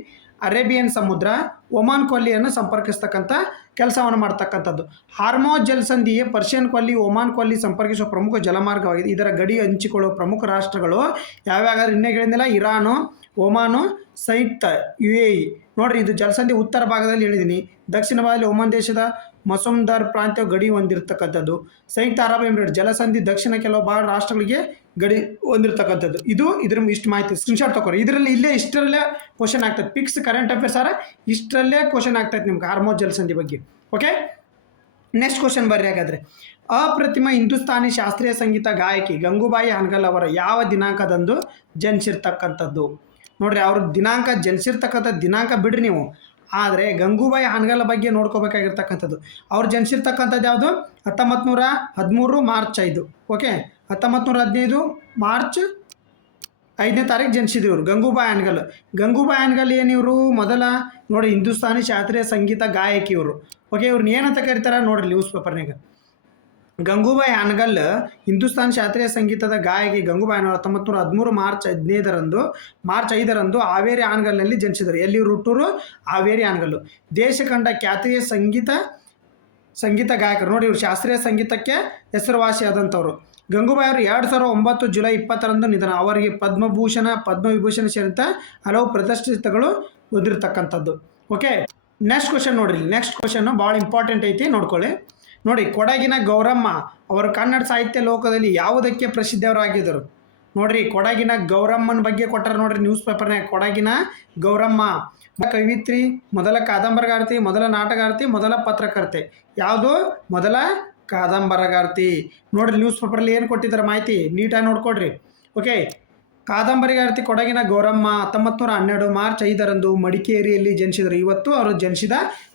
ಅರೇಬಿಯನ್ ಸಮುದ್ರ, ಒಮಾನ್ ಕೊಲ್ಲಿಯನ್ನು ಸಂಪರ್ಕಿಸ್ತಕ್ಕಂಥ ಕೆಲಸವನ್ನು ಮಾಡ್ತಕ್ಕಂಥದ್ದು. ಹಾರ್ಮುಜ್ ಜಲಸಂಧಿ ಪರ್ಷಿಯನ್ ಕೊಲ್ಲಿ, ಒಮಾನ್ ಕೊಲ್ಲಿ ಸಂಪರ್ಕಿಸುವ ಪ್ರಮುಖ ಜಲಮಾರ್ಗವಾಗಿದೆ. ಇದರ ಗಡಿ ಹಂಚಿಕೊಳ್ಳುವ ಪ್ರಮುಖ ರಾಷ್ಟ್ರಗಳು ಯಾವ್ಯಾವ ಇನ್ನೇ ಹೇಳಿದ್ನಲ್ಲ, ಇರಾನು, ಒಮಾನು, ಸಂಯುಕ್ತ ಯು ಎ ಇ. ನೋಡಿರಿ, ಇದು ಜಲಸಂಧಿ ಉತ್ತರ ಭಾಗದಲ್ಲಿ ಹೇಳಿದ್ದೀನಿ. ದಕ್ಷಿಣ ಭಾಗದಲ್ಲಿ ಒಮಾನ್ ದೇಶದ ಮಸೂಮ್ದಾರ್ ಪ್ರಾಂತ್ಯ ಗಡಿ ಹೊಂದಿರತಕ್ಕಂಥದ್ದು. ಸಂಯುಕ್ತ ಅರಬ್ ಎಮಿರೇಟ್ ಜಲಸಂಧಿ ದಕ್ಷಿಣ ಕೆಲವು ಭಾಗ ರಾಷ್ಟ್ರಗಳಿಗೆ ಗಡಿ ಹೊಂದಿರತಕ್ಕಂಥದ್ದು. ಇದ್ರ ಇಷ್ಟು ಮಾಹಿತಿ ಸ್ಕ್ರೀನ್ಶಾಟ್ ತಗೋರಿ. ಇದರಲ್ಲಿ ಇಷ್ಟರಲ್ಲೇ ಕ್ವಶನ್ ಆಗ್ತದೆ. ಪಿಕ್ಸ್ ಕರೆಂಟ್ ಅಫೇರ್ಸ್ ಇಷ್ಟರಲ್ಲೇ ಕ್ವಶನ್ ಆಗ್ತೈತೆ ನಿಮ್ಗೆ ಹಾರ್ಮುಜ್ ಜಲಸಂಧಿ ಬಗ್ಗೆ. ಓಕೆ, ನೆಕ್ಸ್ಟ್ ಕ್ವಶನ್ ಬರ್ರಿ. ಹಾಗಾದರೆ ಅಪ್ರತಿಮ ಹಿಂದೂಸ್ತಾನಿ ಶಾಸ್ತ್ರೀಯ ಸಂಗೀತ ಗಾಯಕಿ ಗಂಗೂಬಾಯಿ ಹಾನ್ಗಲ್ ಅವರ ಯಾವ ದಿನಾಂಕದಂದು ಜನಿಸಿರ್ತಕ್ಕಂಥದ್ದು? ನೋಡಿರಿ, ಅವ್ರ ಜನಿಸಿರ್ತಕ್ಕಂಥ ದಿನಾಂಕ ಬಿಡ್ರಿ ನೀವು, ಆದರೆ ಗಂಗೂಬಾಯಿ ಹಾನ್ಗಲ್ ಬಗ್ಗೆ ನೋಡ್ಕೋಬೇಕಾಗಿರ್ತಕ್ಕಂಥದ್ದು. ಅವ್ರು ಜನಿಸಿರ್ತಕ್ಕಂಥದ್ದು ಯಾವುದು, 1913 ಮಾರ್ಚ್ 5. ಓಕೆ, 1915 ಮಾರ್ಚ್ 5ನೇ ತಾರೀಕು ಜನಿಸಿದ್ರು ಇವರು ಗಂಗೂಬಾಯಿ ಹಾನ್ಗಲ್ ಏನು ಇವರು ಮೊದಲ ನೋಡಿ ಹಿಂದೂಸ್ತಾನಿ ಶಾಸ್ತ್ರೀಯ ಸಂಗೀತ ಗಾಯಕಿ ಇವರು. ಓಕೆ, ಇವ್ರನ್ನ ಏನಂತ ಕರೀತಾರೆ ನೋಡಿರಿ ನ್ಯೂಸ್ ಪೇಪರ್ನಾಗ. ಗಂಗೂಬಾಯಿ ಹಾನ್ಗಲ್ ಹಿಂದೂಸ್ತಾನಿ ಶಾಸ್ತ್ರೀಯ ಸಂಗೀತದ ಗಾಯಕಿ ಗಂಗೂಬಾಯಿ ಹಾನ್ಗಲ್ 1913 ಮಾರ್ಚ್ 5ರಂದು ಹಾವೇರಿ ಹಾನ್ಗಲ್ನಲ್ಲಿ ಜನಿಸಿದರು. ಎಲ್ಲಿ ಹುಟ್ಟೂರು, ಹಾವೇರಿ ಹಾನ್ಗಲ್ಲು. ದೇಶ ಕಂಡ ಖ್ಯಾತಿಯ ಸಂಗೀತ ಗಾಯಕರು. ನೋಡಿ, ಇವರು ಶಾಸ್ತ್ರೀಯ ಸಂಗೀತಕ್ಕೆ ಹೆಸರುವಾಸಿಯಾದಂಥವ್ರು. ಗಂಗೂಬಾಯಿ ಅವರು 2009 ಜುಲೈ 20ರಂದು ನಿಧನ. ಅವರಿಗೆ ಪದ್ಮಭೂಷಣ, ಪದ್ಮವಿಭೂಷಣ ಸೇರಿದಂತೆ ಹಲವು ಪ್ರತಿಷ್ಠಿತಗಳು ಹೊಂದಿರತಕ್ಕಂಥದ್ದು. ಓಕೆ, ನೆಕ್ಸ್ಟ್ ಕ್ವಶನ್ ನೋಡಿರಿ. ನೆಕ್ಸ್ಟ್ ಕ್ವಶನ್ನು ಭಾಳ ಇಂಪಾರ್ಟೆಂಟ್ ಐತಿ, ನೋಡ್ಕೊಳ್ಳಿ. ನೋಡಿ, ಕೊಡಗಿನ ಗೌರಮ್ಮ ಅವರು ಕನ್ನಡ ಸಾಹಿತ್ಯ ಲೋಕದಲ್ಲಿ ಯಾವುದಕ್ಕೆ ಪ್ರಸಿದ್ಧರಾಗಿದ್ದರು? ನೋಡಿರಿ, ಕೊಡಗಿನ ಗೌರಮ್ಮನ ಬಗ್ಗೆ ಕೊಟ್ಟಾರೆ ನೋಡಿರಿ ನ್ಯೂಸ್ ಪೇಪರ್ನಾಗ. ಕೊಡಗಿನ ಗೌರಮ್ಮ ಕವಿತ್ರಿ, ಮೊದಲ ಕಾದಂಬರಗಾರ್ತಿ, ಮೊದಲ ನಾಟಗಾರ್ತಿ, ಮೊದಲ ಪತ್ರಕರ್ತೆ. ಯಾವುದು? ಮೊದಲ ಕಾದಂಬರಗಾರ್ತಿ. ನೋಡಿರಿ, ನ್ಯೂಸ್ ಪೇಪರಲ್ಲಿ ಏನು ಕೊಟ್ಟಿದ್ದಾರೆ ಮಾಹಿತಿ ನೀಟಾಗಿ ನೋಡ್ಕೊಡ್ರಿ. ಓಕೆ, ಕಾದಂಬರಿಗಾರ್ತಿ ಕೊಡಗಿನ ಗೌರಮ್ಮ 1912 ಮಾರ್ಚ್ 5ರಂದು ಮಡಿಕೇರಿಯಲ್ಲಿ ಜನಿಸಿದರು. ಇವತ್ತು ಅವರು ಜನಿಸಿದ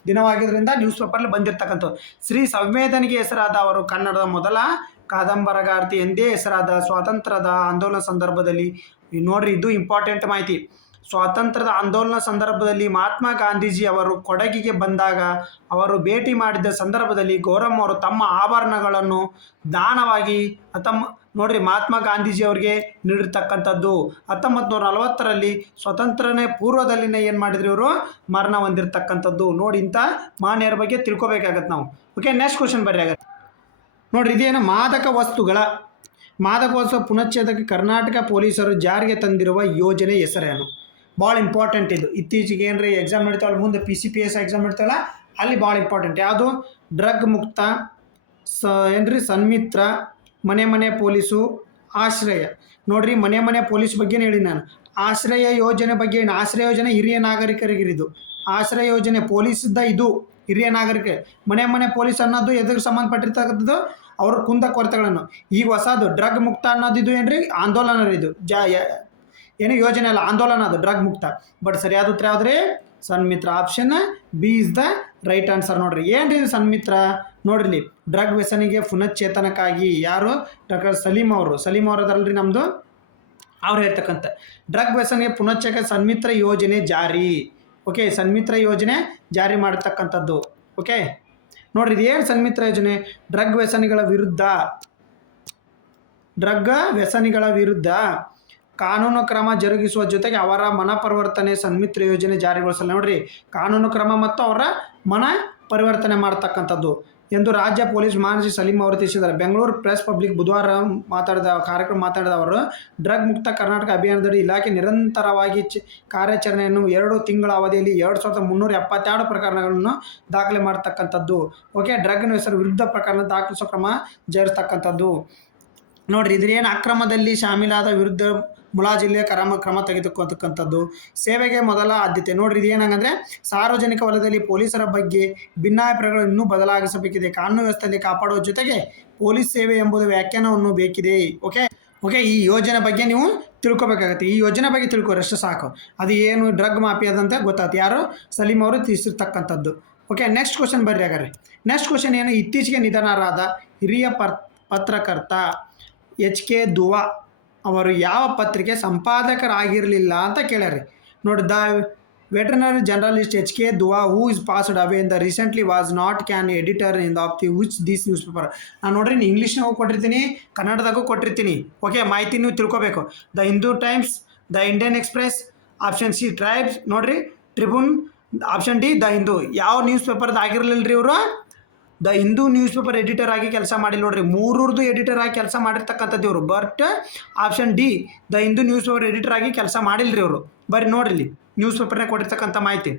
ದಿನವಾಗಿದ್ದರಿಂದ ನ್ಯೂಸ್ ಪೇಪರ್ಲ್ಲಿ ಬಂದಿರತಕ್ಕಂಥದ್ದು. ಶ್ರೀ ಸಂವೇದನೆಗೆ ಹೆಸರಾದ ಅವರು ಕನ್ನಡದ ಮೊದಲ ಕಾದಂಬರಗಾರ್ತಿ ಎಂದೇ ಹೆಸರಾದ. ಸ್ವಾತಂತ್ರ್ಯದ ಆಂದೋಲನ ಸಂದರ್ಭದಲ್ಲಿ ನೋಡ್ರಿ, ಇದು ಇಂಪಾರ್ಟೆಂಟ್ ಮಾಹಿತಿ. ಸ್ವಾತಂತ್ರ್ಯದ ಆಂದೋಲನ ಸಂದರ್ಭದಲ್ಲಿ ಮಹಾತ್ಮ ಗಾಂಧೀಜಿ ಅವರು ಕೊಡಗಿಗೆ ಬಂದಾಗ ಅವರು ಭೇಟಿ ಮಾಡಿದ ಸಂದರ್ಭದಲ್ಲಿ ಗೌರಮ್ಮ ಅವರು ತಮ್ಮ ಆಭರಣಗಳನ್ನು ದಾನವಾಗಿ ನೋಡ್ರಿ ಮಹಾತ್ಮ ಗಾಂಧೀಜಿ ಅವರಿಗೆ ನೀಡಿರ್ತಕ್ಕಂಥದ್ದು. 1940ರಲ್ಲಿ ಸ್ವತಂತ್ರನೇ ಪೂರ್ವದಲ್ಲಿನೇ ಏನು ಮಾಡಿದ್ರು ಇವರು ಮರಣ ಹೊಂದಿರತಕ್ಕಂಥದ್ದು. ನೋಡಿ, ಇಂಥ ಮಾನ್ಯರ ಬಗ್ಗೆ ತಿಳ್ಕೊಬೇಕಾಗತ್ತೆ ನಾವು. ಓಕೆ, ನೆಕ್ಸ್ಟ್ ಕ್ವಶನ್ ಬರ್ರಿ. ಆಗ ನೋಡ್ರಿ, ಇದೇನು ಮಾದಕ ವಸ್ತು ಪುನಶ್ಚೇತಕ್ಕೆ ಕರ್ನಾಟಕ ಪೊಲೀಸರು ಜಾರಿಗೆ ತಂದಿರುವ ಯೋಜನೆ ಹೆಸರೇನು? ಭಾಳ ಇಂಪಾರ್ಟೆಂಟ್ ಇದು. ಇತ್ತೀಚೆಗೆ ಏನ್ರಿ ಎಕ್ಸಾಮ್ ಇಡ್ತಾವಲ್ಲ, ಮುಂದೆ PCPS ಎಕ್ಸಾಮ್ ಇಡ್ತಾವಲ್ಲ, ಅಲ್ಲಿ ಭಾಳ ಇಂಪಾರ್ಟೆಂಟ್. ಯಾವುದು? ಡ್ರಗ್ ಮುಕ್ತ ಏನ್ರಿ ಸನ್ಮಿತ್ರ, ಮನೆ ಮನೆ ಪೊಲೀಸು, ಆಶ್ರಯ. ನೋಡ್ರಿ ಮನೆ ಮನೆ ಪೊಲೀಸ್ ಬಗ್ಗೆ ಹೇಳಿ ನಾನು. ಆಶ್ರಯ ಯೋಜನೆ ಬಗ್ಗೆ ಏನು? ಆಶ್ರಯ ಯೋಜನೆ ಹಿರಿಯ ನಾಗರಿಕರಿಗಿರಿದು. ಆಶ್ರಯ ಯೋಜನೆ ಪೊಲೀಸ್ದ ಇದು ಹಿರಿಯ ನಾಗರಿಕ. ಮನೆ ಮನೆ ಪೊಲೀಸ್ ಅನ್ನೋದು ಎದುರು ಸಂಬಂಧಪಟ್ಟಿರ್ತಕ್ಕಂಥದ್ದು ಅವ್ರ ಕುಂದ ಕೊರತೆಗಳನ್ನು. ಈಗ ಹೊಸದು ಡ್ರಗ್ ಮುಕ್ತ ಅನ್ನೋದು ಇದು ಏನ್ರಿ ಆಂದೋಲನ ರೀ. ಇದು ಏನು ಯೋಜನೆ ಅಲ್ಲ, ಆಂದೋಲನ ಅದು ಡ್ರಗ್ ಮುಕ್ತ. ಬಟ್ ಸರಿಯಾದ ಉತ್ತರ ಯಾವ್ದ್ರಿ? Sanmitra. Option B is the right answer. ನೋಡ್ರಿ ಏನ್ರಿ ಸನ್ಮಿತ್ರ? ನೋಡ್ರಿ ಡ್ರಗ್ ವ್ಯಸನಿಗೆ ಪುನಶ್ಚೇತನಕ್ಕಾಗಿ ಯಾರು? ಡಾಕ್ಟರ್ ಸಲೀಂ ಅವರು ಅದರಲ್ರಿ ನಮ್ಮದು. ಅವ್ರು ಹೇಳ್ತಕ್ಕಂಥ ಡ್ರಗ್ ವ್ಯಸನಿಗೆ ಪುನಶ್ಚೇತನ ಸನ್ಮಿತ್ರ ಯೋಜನೆ ಜಾರಿ. ಓಕೆ, ಸನ್ಮಿತ್ರ ಯೋಜನೆ ಜಾರಿ ಮಾಡತಕ್ಕಂಥದ್ದು. ಓಕೆ, ನೋಡ್ರಿ ಇದು ಏನು ಸನ್ಮಿತ್ರ ಯೋಜನೆ? ಡ್ರಗ್ ವ್ಯಸನಿಗಳ ವಿರುದ್ಧ ಕಾನೂನು ಕ್ರಮ ಜರುಗಿಸುವ ಜೊತೆಗೆ ಅವರ ಮನ ಪರಿವರ್ತನೆ ಸನ್ಮಿತ್ರ ಯೋಜನೆ ಜಾರಿಗೊಳಿಸಲ್ಲ. ನೋಡ್ರಿ ಕಾನೂನು ಕ್ರಮ ಮತ್ತು ಅವರ ಮನ ಪರಿವರ್ತನೆ ಮಾಡ್ತಕ್ಕಂಥದ್ದು ಎಂದು ರಾಜ್ಯ ಪೊಲೀಸ್ ಮಹಾನಿರ್ದೇಶಕ ಸಲೀಂ ಅವರು ತಿಳಿಸಿದ್ದಾರೆ. ಬೆಂಗಳೂರು ಪ್ರೆಸ್ ಪಬ್ಲಿಕ್ ಬುಧವಾರ ಮಾತಾಡಿದ ಅವರು ಡ್ರಗ್ ಮುಕ್ತ ಕರ್ನಾಟಕ ಅಭಿಯಾನದಡಿ ಇಲಾಖೆ ನಿರಂತರವಾಗಿ ಕಾರ್ಯಾಚರಣೆಯನ್ನು 2 ತಿಂಗಳ ಅವಧಿಯಲ್ಲಿ 2372 ಪ್ರಕರಣಗಳನ್ನು ದಾಖಲೆ ಮಾಡ್ತಕ್ಕಂಥದ್ದು. ಓಕೆ, ಡ್ರಗ್ ವ್ಯಸನ ವಿರುದ್ಧ ಪ್ರಕರಣ ದಾಖಲಿಸುವ ಕ್ರಮ ಜರುಗಿಸ್ತಕ್ಕಂಥದ್ದು. ನೋಡ್ರಿ ಇದ್ರೇನು ಅಕ್ರಮದಲ್ಲಿ ಶಾಮೀಲಾದ ವಿರುದ್ಧ ಮುಲಾಜಿಲ್ಲೆ ಕ್ರಮ ತೆಗೆದುಕೊಳ್ತಕ್ಕಂಥದ್ದು. ಸೇವೆಗೆ ಮೊದಲ ಆದ್ಯತೆ. ನೋಡ್ರಿ ಇದು ಏನಂದ್ರೆ ಸಾರ್ವಜನಿಕ ವಲಯದಲ್ಲಿ ಪೊಲೀಸರ ಬಗ್ಗೆ ಭಿನ್ನಾಭಿಪ್ರಾಯಗಳನ್ನು ಇನ್ನೂ ಬದಲಾಗಿಸಬೇಕಿದೆ. ಕಾನೂನು ವ್ಯವಸ್ಥೆಯಲ್ಲಿ ಕಾಪಾಡುವ ಜೊತೆಗೆ ಪೊಲೀಸ್ ಸೇವೆ ಎಂಬುದು ವ್ಯಾಖ್ಯಾನವನ್ನು ಬೇಕಿದೆ. ಓಕೆ, ಈ ಯೋಜನೆ ಬಗ್ಗೆ ನೀವು ತಿಳ್ಕೊಬೇಕಾಗತ್ತೆ. ಈ ಯೋಜನೆ ಬಗ್ಗೆ ತಿಳ್ಕೊರಷ್ಟು ಸಾಕು. ಅದು ಏನು ಡ್ರಗ್ ಮಾಫಿಯಾದಂತ ಗೊತ್ತಾಯ್ತು. ಯಾರು? ಸಲೀಂ ಅವರು ತಿಳಿಸಿರ್ತಕ್ಕಂಥದ್ದು. ಓಕೆ, ನೆಕ್ಸ್ಟ್ ಕ್ವಶನ್ ಬರ್ರಿ. ಹಾಗಾದ್ರೆ ನೆಕ್ಸ್ಟ್ ಕ್ವಶನ್ ಏನು? ಇತ್ತೀಚೆಗೆ ನಿಧನರಾದ ಹಿರಿಯ ಪತ್ರಕರ್ತ HK ದುವಾ ಅವರು ಯಾವ ಪತ್ರಿಕೆ ಸಂಪಾದಕರಾಗಿರಲಿಲ್ಲ ಅಂತ ಕೇಳ್ಯಾರಿ. ನೋಡಿ, the veterinary journalist HK Dua who is passed away in the recently was not can editor in of the which this newspaper. ನಾನು ನೋಡ್ರಿ ಇಂಗ್ಲೀಷ್ನಾಗೂ ಕೊಟ್ಟಿರ್ತೀನಿ, ಕನ್ನಡದಾಗೂ ಕೊಟ್ಟಿರ್ತೀನಿ. ಓಕೆ, ಮಾಹಿತಿ ನೀವು ತಿಳ್ಕೊಬೇಕು. The Hindu Times, the Indian Express, option C tribes, ನೋಡ್ರಿ Tribune, option D the Hindu. ಯಾವ ನ್ಯೂಸ್ ಪೇಪರ್ದು ಆಗಿರಲಿಲ್ಲ ರೀ ಇವರು? The Hindu news paper editor ಆಗಿ ಕೆಲಸ ಮಾಡಿಲ್ಲ. ನೋಡ್ರಿ ಮೂರರದು ಎಡಿಟರ್ ಆಗಿ ಕೆಲಸ ಮಾಡಿರ್ತಕ್ಕಂಥದ್ದು ಇವರು. But option D the Hindu news paper editor ಆಗಿ ಕೆಲಸ ಮಾಡಿಲ್ರಿ ಅವರು. ಬರೀ ನೋಡ್ರಿ ಇಲ್ಲಿ ನ್ಯೂಸ್ ಪೇಪರ್ನಾಗ ಕೊಟ್ಟಿರ್ತಕ್ಕಂಥ ಮಾಹಿತಿ.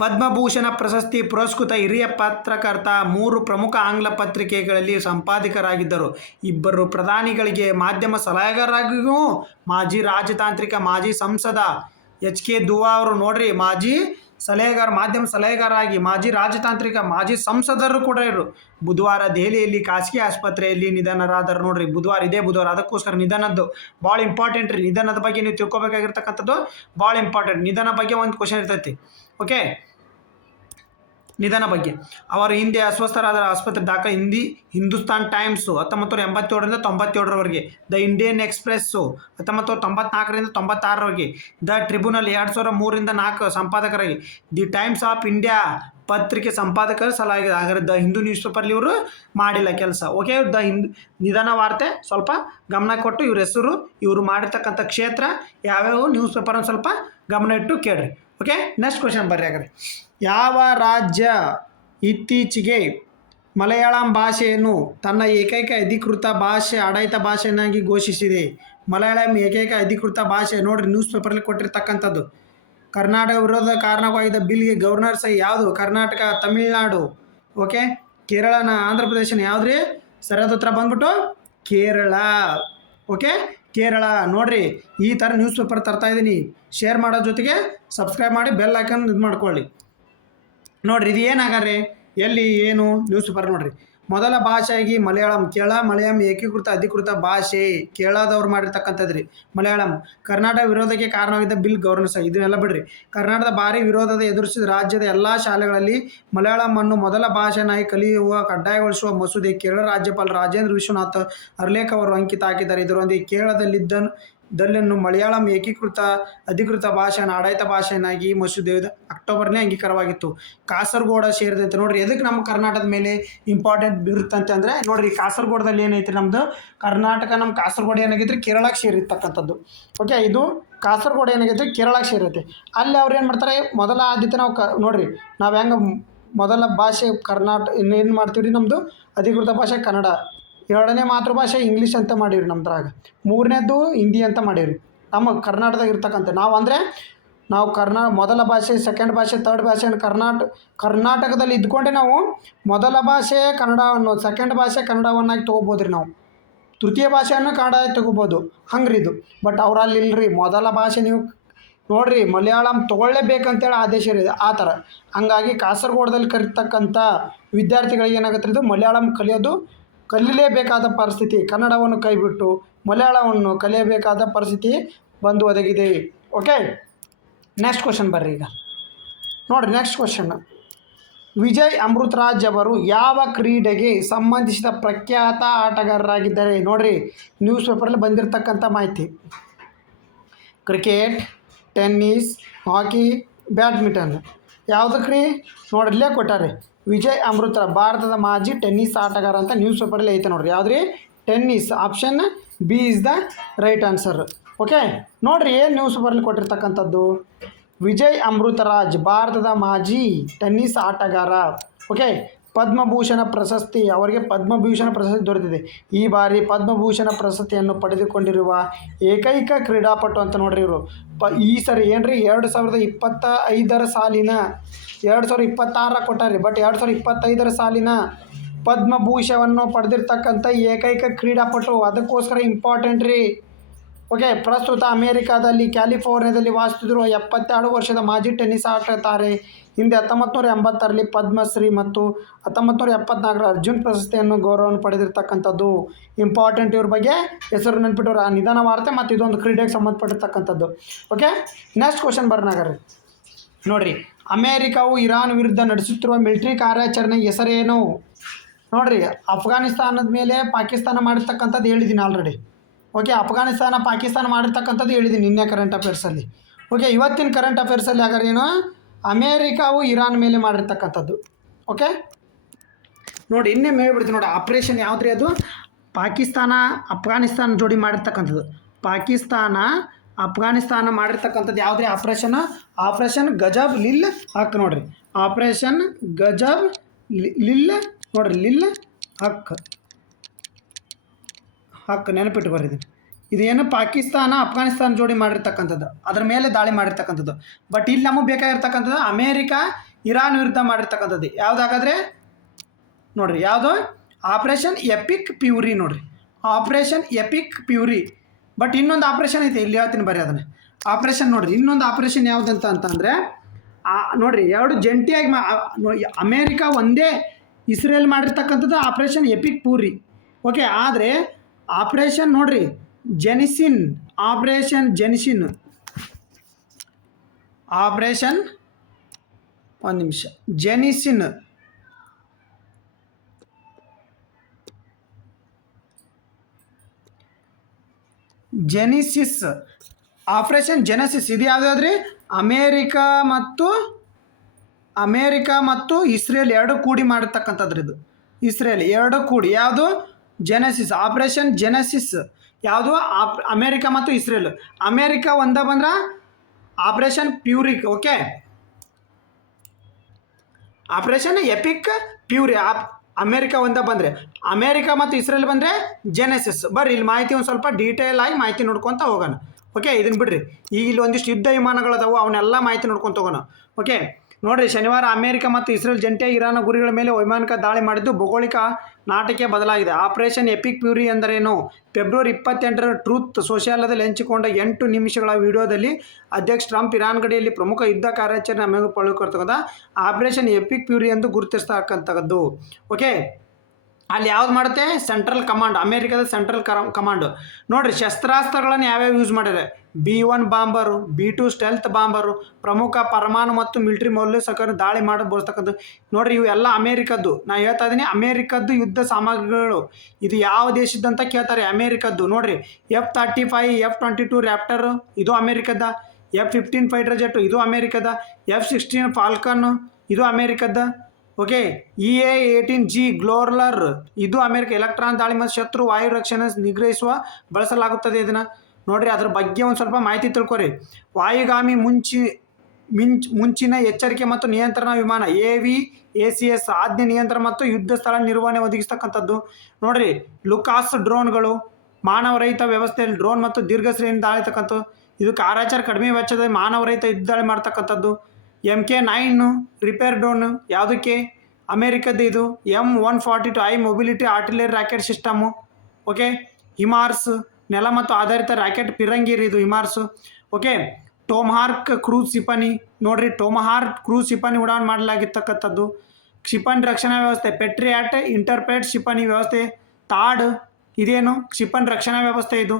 ಪದ್ಮಭೂಷಣ ಪ್ರಶಸ್ತಿ ಪುರಸ್ಕೃತ ಹಿರಿಯ ಪತ್ರಕರ್ತ 3 ಪ್ರಮುಖ ಆಂಗ್ಲ ಪತ್ರಿಕೆಗಳಲ್ಲಿ ಸಂಪಾದಕರಾಗಿದ್ದರು. 2 ಪ್ರಧಾನಿಗಳಿಗೆ ಮಾಧ್ಯಮ ಸಲಹೆಗಾರರಾಗಿಯೂ ಮಾಜಿ ರಾಜತಾಂತ್ರಿಕ, ಮಾಜಿ ಸಂಸದ HK ದುವಾ ಅವರು. ನೋಡ್ರಿ ಮಾಜಿ ಸಲಹೆಗಾರ, ಮಾಧ್ಯಮ ಸಲಹೆಗಾರರಾಗಿ, ಮಾಜಿ ರಾಜತಾಂತ್ರಿಕ, ಮಾಜಿ ಸಂಸದರು ಕೂಡ ಇರು. ಬುಧವಾರ ದೆಹಲಿಯಲ್ಲಿ ಖಾಸಗಿ ಆಸ್ಪತ್ರೆಯಲ್ಲಿ ನಿಧನರಾದರು. ನೋಡ್ರಿ ಇದೇ ಬುಧವಾರ. ಅದಕ್ಕೋಸ್ಕರ ನಿಧನದ್ದು ಭಾಳ ಇಂಪಾರ್ಟೆಂಟ್ ರೀ. ನಿಧನದ ಬಗ್ಗೆ ನೀವು ತಿಳ್ಕೊಬೇಕಾಗಿರ್ತಕ್ಕಂಥದ್ದು ಭಾಳ ಇಂಪಾರ್ಟೆಂಟ್. ನಿಧನ ಬಗ್ಗೆ ಒಂದು ಕ್ವಶನ್ ಇರ್ತೈತಿ. ಓಕೆ, ನಿಧನ ಬಗ್ಗೆ. ಅವರು ಹಿಂದೆ ಅಸ್ವಸ್ಥರಾದ ಆಸ್ಪತ್ರೆ ದಾಖಲೆ. ಹಿಂದೂಸ್ತಾನ್ ಟೈಮ್ಸು 1987ರಿಂದ 97ರವರೆಗೆ. ದ ಇಂಡಿಯನ್ ಎಕ್ಸ್ಪ್ರೆಸ್ಸು 1994ರಿಂದ 96ರವರೆಗೆ. ದ ಟ್ರಿಬ್ಯುನಲ್ 2003ರಿಂದ 4 ಸಂಪಾದಕರಾಗಿ. ದಿ ಟೈಮ್ಸ್ ಆಫ್ ಇಂಡಿಯಾ ಪತ್ರಿಕೆ ಸಂಪಾದಕರು ಸಲಹೆ. ಹಾಗಾದ್ರೆ ದ ಹಿಂದೂ ನ್ಯೂಸ್ ಪೇಪರ್ಲಿ ಇವರು ಮಾಡಿಲ್ಲ ಕೆಲಸ. ಓಕೆ, ನಿಧನ ವಾರ್ತೆ ಸ್ವಲ್ಪ ಗಮನ ಕೊಟ್ಟು ಇವ್ರ ಹೆಸರು, ಇವರು ಮಾಡಿರ್ತಕ್ಕಂಥ ಕ್ಷೇತ್ರ ಯಾವ್ಯಾವ ನ್ಯೂಸ್ ಪೇಪರ್ ಸ್ವಲ್ಪ ಗಮನ ಇಟ್ಟು ಕೇಳ್ರಿ. ಓಕೆ, ನೆಕ್ಸ್ಟ್ ಕ್ವಶನ್ ಬರ್ರಿ. ಹಾಗಾದ್ರೆ ಯಾವ ರಾಜ್ಯ ಇತ್ತೀಚೆಗೆ ಮಲಯಾಳಂ ಭಾಷೆಯನ್ನು ತನ್ನ ಏಕೈಕ ಅಧಿಕೃತ ಭಾಷೆ, ಆಡಳಿತ ಭಾಷೆಯನ್ನಾಗಿ ಘೋಷಿಸಿದೆ? ಮಲಯಾಳಂ ಏಕೈಕ ಅಧಿಕೃತ ಭಾಷೆ. ನೋಡ್ರಿ ನ್ಯೂಸ್ ಪೇಪರ್ಲಿ ಕೊಟ್ಟಿರ್ತಕ್ಕಂಥದ್ದು. ಕರ್ನಾಟಕ ವಿರೋಧ ಕಾರಣವಾಗಿದ್ದ ಬಿಲ್ಗೆ ಗವರ್ನರ್ ಸಹಿ. ಯಾವುದು? ಕರ್ನಾಟಕ, ತಮಿಳುನಾಡು, ಓಕೆ, ಕೇರಳನ, ಆಂಧ್ರ ಪ್ರದೇಶನ ಯಾವ್ದ್ರಿ? ಸರಿಯಾದ ಉತ್ತರ ಬಂದ್ಬಿಟ್ಟು ಕೇರಳ. ಓಕೆ, ಕೇರಳ. ನೋಡ್ರಿ ಈ ಥರ ನ್ಯೂಸ್ ಪೇಪರ್ ತರ್ತಾ ಇದ್ದೀನಿ. ಶೇರ್ ಮಾಡೋ ಜೊತೆಗೆ ಸಬ್ಸ್ಕ್ರೈಬ್ ಮಾಡಿ ಬೆಲ್ ಐಕನ್ ಇದು ಮಾಡ್ಕೊಳ್ಳಿ. ನೋಡ್ರಿ ಇದು ಏನಾಗಾರೆ ಎಲ್ಲಿ ಏನು ನ್ಯೂಸ್ ಪೇಪರ್. ನೋಡ್ರಿ ಮೊದಲ ಭಾಷೆಯಾಗಿ ಮಲಯಾಳಂ. ಮಲಯಾಳಂ ಏಕೀಕೃತ ಅಧಿಕೃತ ಭಾಷೆ. ಕೇರಳದವ್ರು ಮಾಡಿರ್ತಕ್ಕಂಥದ್ದು ರೀ ಮಲಯಾಳಂ. ಕರ್ನಾಟಕ ವಿರೋಧಕ್ಕೆ ಕಾರಣವಾಗಿದ್ದ ಬಿಲ್ ಗವರ್ನರ್ ಸಹಿ. ಇದನ್ನೆಲ್ಲ ಬಿಡ್ರಿ. ಕರ್ನಾಟಕದ ಭಾರಿ ವಿರೋಧದ ಎದುರಿಸಿದ ರಾಜ್ಯದ ಎಲ್ಲ ಶಾಲೆಗಳಲ್ಲಿ ಮಲಯಾಳಂ ಮೊದಲ ಭಾಷೆಯಾಗಿ ಕಲಿಯುವ ಕಡ್ಡಾಯಗೊಳಿಸುವ ಮಸೂದೆ ಕೇರಳ ರಾಜ್ಯಪಾಲ ರಾಜೇಂದ್ರ ವಿಶ್ವನಾಥ್ ಅರ್ಲೇಕರ್ ಅವರು ಅಂಕಿತ ಹಾಕಿದ್ದಾರೆ. ಇದರೊಂದಿಗೆ ಕೇರಳದಲ್ಲಿನ್ನು ಮಲಯಾಳಂ ಏಕೀಕೃತ ಅಧಿಕೃತ ಭಾಷೆಯನ್ನು ಆಡಳಿತ ಭಾಷೆಯನ್ನಾಗಿ ಮಸೂದೆ ಅಕ್ಟೋಬರ್ನೇ ಅಂಗೀಕಾರವಾಗಿತ್ತು. ಕಾಸರಗೋಡ ಸೇರಿದಂತೆ. ನೋಡ್ರಿ ಎದಕ್ಕೆ ನಮ್ಮ ಕರ್ನಾಟಕದ ಮೇಲೆ ಇಂಪಾರ್ಟೆಂಟ್ ಬೀರುತ್ತಂತೆ ಅಂದರೆ, ನೋಡ್ರಿ ಕಾಸರಗೋಡದಲ್ಲಿ ಏನೈತಿ ನಮ್ಮದು ಕರ್ನಾಟಕ, ನಮ್ಮ ಕಾಸರಗೋಡು ಏನಾಗಿದ್ರೆ ಕೇರಳಕ್ಕೆ ಸೇರಿರ್ತಕ್ಕಂಥದ್ದು. ಓಕೆ, ಇದು ಕಾಸರಗೋಡು ಏನಾಗೈತೆ ಕೇರಳಕ್ಕೆ ಸೇರುತ್ತೆ. ಅಲ್ಲಿ ಅವ್ರು ಏನು ಮಾಡ್ತಾರೆ, ಮೊದಲ ಆದ್ಯತೆ ನಾವು ನೋಡ್ರಿ ನಾವು ಹೆಂಗೆ ಮೊದಲ ಭಾಷೆ ಕರ್ನಾಟಕ ಇನ್ನೇನು ಮಾಡ್ತೀವಿ ರೀ, ನಮ್ಮದು ಅಧಿಕೃತ ಭಾಷೆ ಕನ್ನಡ, 2ನೇ ಮಾತೃಭಾಷೆ ಇಂಗ್ಲೀಷ್ ಅಂತ ಮಾಡೀವ್ರಿ ನಮ್ದ್ರಾಗ, 3ನೇದು ಹಿಂದಿ ಅಂತ ಮಾಡೀವ್ರಿ ನಮ್ಮ ಕರ್ನಾಟಕದಾಗ ಇರ್ತಕ್ಕಂಥ. ನಾವು ಅಂದರೆ ನಾವು ಮೊದಲ ಭಾಷೆ, ಸೆಕೆಂಡ್ ಭಾಷೆ, ಥರ್ಡ್ ಭಾಷೆ ಕರ್ನಾಟಕದಲ್ಲಿ ಇದ್ಕೊಂಡೆ ನಾವು ಮೊದಲ ಭಾಷೆ ಕನ್ನಡವನ್ನು, ಸೆಕೆಂಡ್ ಭಾಷೆ ಕನ್ನಡವನ್ನಾಗಿ ತೊಗೋಬೋದು ರೀ. ನಾವು ತೃತೀಯ ಭಾಷೆಯನ್ನು ಕನ್ನಡ ತೊಗೋಬೋದು, ಹಂಗೆ ರೀ ಇದು. ಬಟ್ ಅವ್ರಲ್ಲಿ ಇಲ್ಲರಿ, ಮೊದಲ ಭಾಷೆ ನೀವು ನೋಡಿರಿ ಮಲಯಾಳಂ ತೊಗೊಳ್ಳೇಬೇಕಂತೇಳಿ ಆದೇಶ ರೀ ಆ ಥರ. ಹಂಗಾಗಿ ಕಾಸರಗೋಡದಲ್ಲಿ ಕಲಿತಕ್ಕಂಥ ವಿದ್ಯಾರ್ಥಿಗಳಿಗೆ ಏನಾಗುತ್ತೆ ಇದು ಮಲಯಾಳಂ ಕಲಿಯಲೇಬೇಕಾದ ಪರಿಸ್ಥಿತಿ, ಕನ್ನಡವನ್ನು ಕೈಬಿಟ್ಟು ಮಲಯಾಳವನ್ನು ಕಲಿಯಬೇಕಾದ ಪರಿಸ್ಥಿತಿ ಬಂದು ಒದಗಿದೆ. ಓಕೆ, ನೆಕ್ಸ್ಟ್ ಕ್ವಶನ್ ಬರ್ರಿ. ಈಗ ನೋಡಿರಿ ನೆಕ್ಸ್ಟ್ ಕ್ವಶನ್, ವಿಜಯ್ ಅಮೃತರಾಜ್ ಅವರು ಯಾವ ಕ್ರೀಡೆಗೆ ಸಂಬಂಧಿಸಿದ ಪ್ರಖ್ಯಾತ ಆಟಗಾರರಾಗಿದ್ದಾರೆ? ನೋಡಿರಿ ನ್ಯೂಸ್ ಪೇಪರಲ್ಲಿ ಬಂದಿರತಕ್ಕಂಥ ಮಾಹಿತಿ. ಕ್ರಿಕೆಟ್, ಟೆನ್ನಿಸ್, ಹಾಕಿ, ಬ್ಯಾಡ್ಮಿಂಟನ್. ಯಾವುದಕ್ಕೆ ರೀ? ನೋಡ್ರಿ ಇಲ್ಲೇ ಕೊಟ್ಟಾರೆ, ವಿಜಯ್ ಅಮೃತರಾಜ್ ಭಾರತದ ಮಾಜಿ ಟೆನ್ನಿಸ್ ಆಟಗಾರ ಅಂತ ನ್ಯೂಸ್ ಪೇಪರಲ್ಲಿ ಐತೆ ನೋಡ್ರಿ. ಯಾವ್ದು ರೀ? Tennis. Option B is the right answer. Okay, ನೋಡಿರಿ ಏನು ನ್ಯೂಸ್ ಪೇಪರಲ್ಲಿ ಕೊಟ್ಟಿರ್ತಕ್ಕಂಥದ್ದು, ವಿಜಯ್ ಅಮೃತರಾಜ್ ಭಾರತದ ಮಾಜಿ ಟೆನ್ನಿಸ್ ಆಟಗಾರ. ಓಕೆ, ಪದ್ಮಭೂಷಣ ಪ್ರಶಸ್ತಿ, ಅವರಿಗೆ ಪದ್ಮಭೂಷಣ ಪ್ರಶಸ್ತಿ ದೊರೆತಿದೆ. ಈ ಬಾರಿ ಪದ್ಮಭೂಷಣ ಪ್ರಶಸ್ತಿಯನ್ನು ಪಡೆದುಕೊಂಡಿರುವ ಏಕೈಕ ಕ್ರೀಡಾಪಟು ಅಂತ ನೋಡ್ರಿ ಇವರು. ಈ ಸರಿ ಏನ್ರಿ 2025 ಸಾಲಿನ 2026 ಕೊಟ್ಟಾರಿ, ಬಟ್ 2025 ಸಾಲಿನ ಪದ್ಮಭೂಷಣವನ್ನು ಪಡೆದಿರ್ತಕ್ಕಂಥ ಏಕೈಕ ಕ್ರೀಡಾಪಟು. ಅದಕ್ಕೋಸ್ಕರ ಇಂಪಾರ್ಟೆಂಟ್ ರೀ. ಓಕೆ, ಪ್ರಸ್ತುತ ಅಮೇರಿಕಾದಲ್ಲಿ ಕ್ಯಾಲಿಫೋರ್ನಿಯಾದಲ್ಲಿ ವಾಸಿಸುತ್ತಿರುವ 72 ವರ್ಷದ ಮಾಜಿ ಟೆನ್ನಿಸ್ ಆಟ ತಾರೆ. ಹಿಂದೆ 1980ರಲ್ಲಿ ಪದ್ಮಶ್ರೀ ಮತ್ತು 1974ರ ಅರ್ಜುನ್ ಪ್ರಶಸ್ತಿಯನ್ನು ಗೌರವವನ್ನು ಪಡೆದಿರ್ತಕ್ಕಂಥದ್ದು. ಇಂಪಾರ್ಟೆಂಟ್ ಇವ್ರ ಬಗ್ಗೆ ಹೆಸರು ನೆನ್ಪಿಟ್ಟವ್ರು, ಆ ನಿಧಾನ ವಾರ್ತೆ ಮತ್ತು ಇದೊಂದು ಕ್ರೀಡೆಗೆ ಸಂಬಂಧಪಟ್ಟಿರ್ತಕ್ಕಂಥದ್ದು. ಓಕೆ, ನೆಕ್ಸ್ಟ್ ಕ್ವಶನ್ ಬರ್ನಾಗರಿ. ನೋಡಿರಿ, ಅಮೇರಿಕಾವು ಇರಾನ್ ವಿರುದ್ಧ ನಡೆಸುತ್ತಿರುವ ಮಿಲಿಟರಿ ಕಾರ್ಯಾಚರಣೆ ಹೆಸರೇನು? ನೋಡಿರಿ, ಅಫ್ಘಾನಿಸ್ತಾನದ ಮೇಲೆ ಪಾಕಿಸ್ತಾನ ಮಾಡಿರ್ತಕ್ಕಂಥದ್ದು ಹೇಳಿದ್ದೀನಿ ಆಲ್ರೆಡಿ. ಓಕೆ, ಅಫ್ಘಾನಿಸ್ತಾನ ಪಾಕಿಸ್ತಾನ ಮಾಡಿರ್ತಕ್ಕಂಥದ್ದು ಹೇಳಿದ್ದೀನಿ ನಿನ್ನೆ ಕರೆಂಟ್ ಅಫೇರ್ಸಲ್ಲಿ. ಓಕೆ, ಇವತ್ತಿನ ಕರೆಂಟ್ ಅಫೇರ್ಸಲ್ಲಿ ಹಾಗಾದ್ರೆ ಏನು, ಅಮೇರಿಕಾವು ಇರಾನ್ ಮೇಲೆ ಮಾಡಿರ್ತಕ್ಕಂಥದ್ದು. ಓಕೆ, ನೋಡಿ ಇನ್ನೇ ಹೇಳ್ಬಿಡ್ತೀನಿ ನೋಡಿ, ಆಪ್ರೇಷನ್ ಯಾವ್ದು ರೀ? ಅದು ಪಾಕಿಸ್ತಾನ ಅಫ್ಘಾನಿಸ್ತಾನ ಜೋಡಿ ಮಾಡಿರ್ತಕ್ಕಂಥದ್ದು. ಪಾಕಿಸ್ತಾನ ಅಫ್ಘಾನಿಸ್ತಾನ ಮಾಡಿರ್ತಕ್ಕಂಥದ್ದು ಯಾವ್ದು ರೀ? ಆಪ್ರೇಷನ್ ಗಜಬ್ ಲಿಲ್ ಹಕ್. ನೋಡಿರಿ, ಆಪ್ರೇಷನ್ ಗಜಬ್ ಲಿಲ್, ನೋಡಿರಿ ಲಿಲ್ ಹಕ್ ನೆನಪಿಟ್ಟು ಬರೀತೀನಿ. ಇದೇನು ಪಾಕಿಸ್ತಾನ ಅಫ್ಘಾನಿಸ್ತಾನ ಜೋಡಿ ಮಾಡಿರ್ತಕ್ಕಂಥದ್ದು, ಅದರ ಮೇಲೆ ದಾಳಿ ಮಾಡಿರ್ತಕ್ಕಂಥದ್ದು. ಬಟ್ ಇಲ್ಲಿ ನಮಗೆ ಬೇಕಾಗಿರ್ತಕ್ಕಂಥದ್ದು ಅಮೇರಿಕಾ ಇರಾನ್ ವಿರುದ್ಧ ಮಾಡಿರ್ತಕ್ಕಂಥದ್ದು. ಯಾವುದಾಗಾದ್ರೆ ನೋಡಿರಿ, ಯಾವುದು? Operation Epic puree. ನೋಡಿರಿ, ಆಪ್ರೇಷನ್ ಎಪಿಕ್ ಪ್ಯೂರಿ. ಬಟ್ ಇನ್ನೊಂದು ಆಪ್ರೇಷನ್ ಐತೆ, ಇಲ್ಲಿ ಹೇಳ್ತೀನಿ ಬರ್ರಿ ಅದನ್ನು. ಆಪ್ರೇಷನ್ ನೋಡಿರಿ, ಇನ್ನೊಂದು ಆಪ್ರೇಷನ್ ಯಾವುದಂತ ಅಂತಂದರೆ ನೋಡಿರಿ, ಎರಡು ಜಂಟಿಯಾಗಿ ಅಮೇರಿಕಾ ಒಂದೇ ಇಸ್ರೇಲ್ ಮಾಡಿರ್ತಕ್ಕಂಥದ್ದು ಆಪ್ರೇಷನ್ ಎಪಿಕ್ ಪ್ಯೂರಿ. ಓಕೆ, ಆದರೆ ಆಪ್ರೇಷನ್ ನೋಡಿರಿ ಜೆನಿಸಿನ್, ಆಪ್ರೇಷನ್ ಜೆನಿಸಿನ್, ಆಪ್ರೇಷನ್ ಒಂದು ನಿಮಿಷ, ಜೆನಿಸಿನ್ ಜೆನಿಸಿಸ್, ಆಪ್ರೇಷನ್ ಜೆನೆಸಿಸ್. ಇದು ಯಾವುದಾದ್ರಿ? ಅಮೇರಿಕಾ ಮತ್ತು ಇಸ್ರೇಲ್ ಎರಡು ಕೂಡಿ ಮಾಡಿರ್ತಕ್ಕಂಥದ್ದು. ಇದು ಇಸ್ರೇಲ್ ಎರಡು ಕೂಡಿ, ಯಾವುದು? Genesis, operation Genesis. ಯಾವುದು? ಅಮೇರಿಕಾ ಮತ್ತು ಇಸ್ರೇಲ್. ಅಮೇರಿಕಾ ಒಂದೇ ಬಂದ್ರೆ ಆಪ್ರೇಷನ್ ಪ್ಯೂರಿಕ್. Okay, operation Epic Fury. America ಒಂದೇ ಬಂದರೆ, ಅಮೇರಿಕಾ ಮತ್ತು ಇಸ್ರೇಲ್ ಬಂದರೆ ಜೆನೆಸಿಸ್. ಬರ್ರಿ ಇಲ್ಲಿ ಮಾಹಿತಿ ಒಂದು ಸ್ವಲ್ಪ ಡೀಟೇಲ್ ಆಗಿ ಮಾಹಿತಿ ನೋಡ್ಕೊತ ಹೋಗೋಣ. ಓಕೆ, ಇದನ್ನು ಬಿಡ್ರಿ, ಈಗ ಇಲ್ಲಿ ಒಂದಿಷ್ಟು ಯುದ್ಧ ವಿಮಾನಗಳದಾವು, ಅವನ್ನೆಲ್ಲ ಮಾಹಿತಿ ನೋಡ್ಕೊತ ಹೋಗೋಣ. ಓಕೆ, ನೋಡಿರಿ, ಶನಿವಾರ ಅಮೇರಿಕಾ ಮತ್ತು ಇಸ್ರೇಲ್ ಜಂಟಿಯಾಗಿ ಇರಾನ್ ಗುರಿಗಳ ಮೇಲೆ ವೈಮಾನಿಕ ದಾಳಿ ಮಾಡಿದ್ದು ಭೌಗೋಳಿಕ ನಾಟಕ್ಕೆ ಬದಲಾಗಿದೆ. ಆಪರೇಷನ್ ಎಪಿಕ್ ಪ್ಯೂರಿ ಎಂದರೇನು? ಫೆಬ್ರವರಿ 28ರ ಟ್ರೂತ್ ಸೋಷಿಯಲ್ನಲ್ಲಿ ಹಂಚಿಕೊಂಡ 8 ನಿಮಿಷಗಳ ವಿಡಿಯೋದಲ್ಲಿ ಅಧ್ಯಕ್ಷ ಟ್ರಂಪ್ ಇರಾನ್ ಗಡಿಯಲ್ಲಿ ಪ್ರಮುಖ ಯುದ್ಧ ಕಾರ್ಯಾಚರಣೆ ಹಮ್ಮಿಕೊಳ್ಳತಕ್ಕಂಥ ಆಪರೇಷನ್ ಎಪಿಕ್ ಪ್ಯೂರಿ ಎಂದು ಗುರುತಿಸ್ತಕ್ಕಂಥದ್ದು. ಓಕೆ, ಅಲ್ಲಿ ಯಾವ್ದು ಮಾಡುತ್ತೆ? ಸೆಂಟ್ರಲ್ ಕಮಾಂಡ್, ಅಮೇರಿಕಾದ ಸೆಂಟ್ರಲ್ ಕಮಾಂಡ್. ನೋಡಿರಿ, ಶಸ್ತ್ರಾಸ್ತ್ರಗಳನ್ನು ಯಾವ್ಯಾವ ಯೂಸ್ ಮಾಡಿದೆ? B-1 ಬಾಂಬರು, B-2 ಸ್ಟೆಲ್ತ್ ಬಾಂಬರು, ಪ್ರಮುಖ ಪರಮಾಣು ಮತ್ತು ಮಿಲಿಟರಿ ಮೌಲ್ಯಸಕರ ದಾಳಿ ಮಾಡಬಹುದಕ್ಕಂಥ. ನೋಡಿರಿ, ಇವು ಎಲ್ಲ ಅಮೇರಿಕದ್ದು. ನಾನು ಹೇಳ್ತಾ ಇದ್ದೀನಿ ಅಮೇರಿಕದ್ದು ಯುದ್ಧ ಸಾಮಗ್ರಿಗಳು. ಇದು ಯಾವ ದೇಶದ್ದಂತ ಕೇಳ್ತಾರೆ? ಅಮೇರಿಕದ್ದು. ನೋಡಿರಿ, F-35, F-22 ರ್ಯಾಪ್ಟರ್ ಇದು ಅಮೇರಿಕದ, F-15 ಫೈಟರ್ ಜೆಟ್ ಇದು ಅಮೇರಿಕದ, F-16 ಫಾಲ್ಕನ್ ಇದು ಅಮೇರಿಕದ. ಓಕೆ, EA-18G ಗ್ಲೋರ್ಲರ್ ಇದು ಅಮೇರಿಕ. ಎಲೆಕ್ಟ್ರಾನ್ ದಾಳಿ ಮತ್ತು ಶತ್ರು ವಾಯು ರಕ್ಷಣೆ ನಿಗ್ರಹಿಸುವ ಬಳಸಲಾಗುತ್ತದೆ ಇದನ್ನು. ನೋಡಿರಿ, ಅದ್ರ ಬಗ್ಗೆ ಒಂದು ಸ್ವಲ್ಪ ಮಾಹಿತಿ ತಿಳ್ಕೊರಿ. ವಾಯುಗಾಮಿ ಮುಂಚಿನ ಎಚ್ಚರಿಕೆ ಮತ್ತು ನಿಯಂತ್ರಣ ವಿಮಾನ AVACS, ಆಜ್ಞೆ ನಿಯಂತ್ರಣ ಮತ್ತು ಯುದ್ಧ ಸ್ಥಳ ನಿರ್ವಹಣೆ ಒದಗಿಸ್ತಕ್ಕಂಥದ್ದು. ನೋಡಿರಿ, ಲುಕಾಸ್ ಡ್ರೋನ್ಗಳು, ಮಾನವರಹಿತ ವ್ಯವಸ್ಥೆಯಲ್ಲಿ ಡ್ರೋನ್ ಮತ್ತು ದೀರ್ಘ ಶ್ರೇಣಿ ದಾಳಿತಕ್ಕಂಥದ್ದು. ಇದು ಕಾರ್ಯಾಚರಣೆ ಕಡಿಮೆ ವೆಚ್ಚದಲ್ಲಿ ಮಾನವರಹಿತ ಯುದ್ಧದಾಳಿ ಮಾಡ್ತಕ್ಕಂಥದ್ದು. MK9 ರಿಪೇರ್ ಡ್ರೋನ್ ಯಾವುದಕ್ಕೆ? ಅಮೇರಿಕದ್ದು ಇದು. M142 high mobility artillery rocket system. Okay, HIMARS ನೆಲ ಮತ್ತು ಆಧಾರಿತ ರಾಕೆಟ್ ಪಿರಂಗಿರಿ ಇದು ಹಿಮಾರ್ಸು. ಓಕೆ, ಟೋಮಹಾರ್ಕ್ ಕ್ರೂಸ್ ಕ್ಷಿಪಣಿ ನೋಡ್ರಿ, ಟೋಮಹಾರ್ಕ್ ಕ್ರೂಸ್ ಕ್ಷಿಪಣಿ ಉಡಾವಣೆ ಮಾಡಲಾಗಿರ್ತಕ್ಕಂಥದ್ದು. ಕ್ಷಿಪಣಿ ರಕ್ಷಣಾ ವ್ಯವಸ್ಥೆ ಪೆಟ್ರಿಯಾಟ್ ಇಂಟರ್ಪೇಟ್ ಕ್ಷಿಪಣಿ ವ್ಯವಸ್ಥೆ. ತಾಡ್ ಇದೇನು? ಕ್ಷಿಪಣಿ ರಕ್ಷಣಾ ವ್ಯವಸ್ಥೆ ಇದು.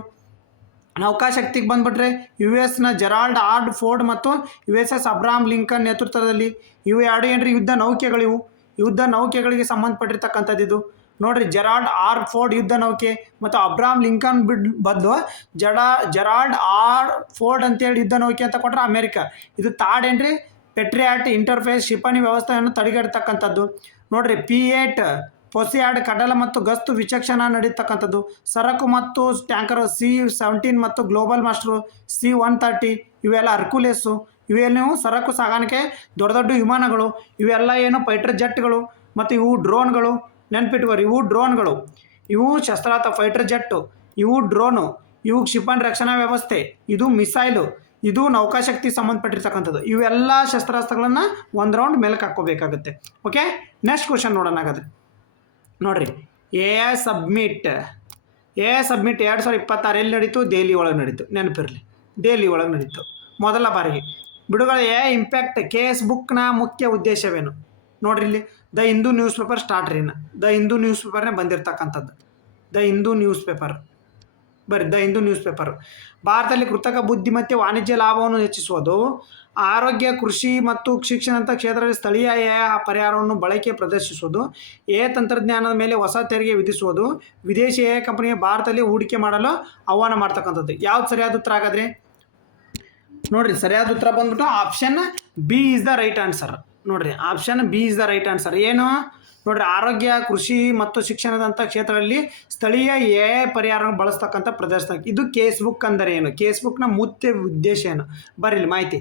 ನೌಕಾಶಕ್ತಿಗೆ ಬಂದುಬಿಟ್ರೆ US ಜೆರಾಲ್ಡ್ ಆರ್ ಫೋರ್ಡ್ ಮತ್ತು USS ಅಬ್ರಾಹಂ ಲಿಂಕನ್ ನೇತೃತ್ವದಲ್ಲಿ ಇವು ಎರಡು ಏನ್ರಿ ಯುದ್ಧ ನೌಕೆಗಳಿವು. ಯುದ್ಧ ನೌಕೆಗಳಿಗೆ ಸಂಬಂಧಪಟ್ಟಿರ್ತಕ್ಕಂಥದ್ದು ಇದು ನೋಡ್ರಿ. ಜೆರಾಲ್ಡ್ ಆರ್ ಫೋರ್ಡ್ ಯುದ್ಧ ನೌಕೆ ಮತ್ತು ಅಬ್ರಾಹಂ ಲಿಂಕನ್ ಬದಲು ಜೆರಾಲ್ಡ್ ಆರ್ ಫೋರ್ಡ್ ಅಂತೇಳಿ ಯುದ್ಧ ನೌಕೆ ಅಂತ ಕೊಟ್ಟರೆ ಅಮೇರಿಕ. ಇದು ತಾಡ್ ಏನ್ರಿ ಪೆಟ್ರಿಯಾಟ್ ಇಂಟರ್ಫೇಸ್ ಕ್ಷಿಪಣಿ ವ್ಯವಸ್ಥೆಯನ್ನು ತಡೆಗಟ್ಟತಕ್ಕಂಥದ್ದು ನೋಡ್ರಿ. P8 ಪೊಸಿಯಾಡ್ ಕಡಲ ಮತ್ತು ಗಸ್ತು ವಿಚಕ್ಷಣ ನಡೀತಕ್ಕಂಥದ್ದು. ಸರಕು ಮತ್ತು ಟ್ಯಾಂಕರು C-17 ಮತ್ತು ಗ್ಲೋಬಲ್ ಮಾಸ್ಟರು C-130 ಇವೆಲ್ಲ ಹರ್ಕುಲೇಸು. ಇವೇನು ಸರಕು ಸಾಗಾಣಿಕೆ ದೊಡ್ಡ ದೊಡ್ಡ ವಿಮಾನಗಳು. ಇವೆಲ್ಲ ಏನು ಫೈಟರ್ ಜೆಟ್ಗಳು ಮತ್ತು ಇವು ಡ್ರೋನ್ಗಳು. ನೆನ್ಪಿಟ್ಕೋರಿ, ಇವು ಡ್ರೋನ್ಗಳು, ಇವು ಶಸ್ತ್ರಾಸ್ತ್ರ ಫೈಟರ್ ಜೆಟ್ಟು, ಇವು ಡ್ರೋನು, ಇವು ಕ್ಷಿಪಣಿ ರಕ್ಷಣಾ ವ್ಯವಸ್ಥೆ, ಇದು ಮಿಸೈಲು, ಇದು ನೌಕಾಶಕ್ತಿ ಸಂಬಂಧಪಟ್ಟಿರ್ತಕ್ಕಂಥದ್ದು. ಇವೆಲ್ಲ ಶಸ್ತ್ರಾಸ್ತ್ರಗಳನ್ನು ಒಂದು ರೌಂಡ್ ಮೇಲಕ್ಕೆ ಹಾಕ್ಕೋಬೇಕಾಗುತ್ತೆ. ಓಕೆ, ನೆಕ್ಸ್ಟ್ ಕ್ವಶನ್ ನೋಡೋಣ ಹಾಗಾದ್ರೆ. ನೋಡ್ರಿ, AI ಸಬ್ಮಿಟ್ 2026 ಎಲ್ಲಿ ನಡೀತು? ದೆಹಲಿ ಒಳಗೆ ನಡೀತು. ನೆನಪಿರಲಿ, ದೆಹಲಿ ಒಳಗೆ ನಡೀತು ಮೊದಲ ಬಾರಿಗೆ. ಬಿಡುಗಡೆ AI ಇಂಪ್ಯಾಕ್ಟ್ KS ಬುಕ್ನ ಮುಖ್ಯ ಉದ್ದೇಶವೇನು? ನೋಡ್ರಿ, ಇಲ್ಲಿ the Hindu news paper start ರೀ. ದ ಹಿಂದೂ ನ್ಯೂಸ್ ಪೇಪರ್ನೇ ಬಂದಿರತಕ್ಕಂಥದ್ದು. ದ ಹಿಂದೂ ನ್ಯೂಸ್ ಪೇಪರ್ ಬರೀ ದ ಹಿಂದೂ ನ್ಯೂಸ್ ಪೇಪರ್. ಭಾರತದಲ್ಲಿ ಕೃತಕ ಬುದ್ಧಿಮತ್ತೆ ವಾಣಿಜ್ಯ ಲಾಭವನ್ನು ಹೆಚ್ಚಿಸುವುದು, ಆರೋಗ್ಯ, ಕೃಷಿ ಮತ್ತು ಶಿಕ್ಷಣದಂಥ ಕ್ಷೇತ್ರದಲ್ಲಿ ಸ್ಥಳೀಯ AI ಪರಿಹಾರವನ್ನು ಬಳಕೆ ಪ್ರದರ್ಶಿಸುವುದು, AI ತಂತ್ರಜ್ಞಾನದ ಮೇಲೆ ಹೊಸ ತೆರಿಗೆ ವಿಧಿಸುವುದು, ವಿದೇಶಿ AI ಕಂಪನಿಗೆ ಭಾರತದಲ್ಲಿ ಹೂಡಿಕೆ ಮಾಡಲು ಆಹ್ವಾನ ಮಾಡ್ತಕ್ಕಂಥದ್ದು. ಯಾವ್ದು ಸರಿಯಾದ ಉತ್ತರ ಹಾಗಾದ್ರೆ? ನೋಡ್ರಿ, ಸರಿಯಾದ ಉತ್ತರ ಬಂದ್ಬಿಟ್ಟು option B is the right answer. ನೋಡ್ರಿ, option B is the right answer. ಏನು ನೋಡ್ರಿ, ಆರೋಗ್ಯ, ಕೃಷಿ ಮತ್ತು ಶಿಕ್ಷಣದಂಥ ಕ್ಷೇತ್ರದಲ್ಲಿ ಸ್ಥಳೀಯ AI ಪರಿಹಾರವನ್ನು ಬಳಸ್ತಕ್ಕಂಥ ಪ್ರದರ್ಶನ. ಇದು ಕೇಸ್ ಬುಕ್ ಅಂದರೆ ಏನು? ಕೇಸ್ ಬುಕ್ನ ಮುಖ್ಯ ಉದ್ದೇಶ ಏನು? ಬರೀಲಿ ಮಾಹಿತಿ.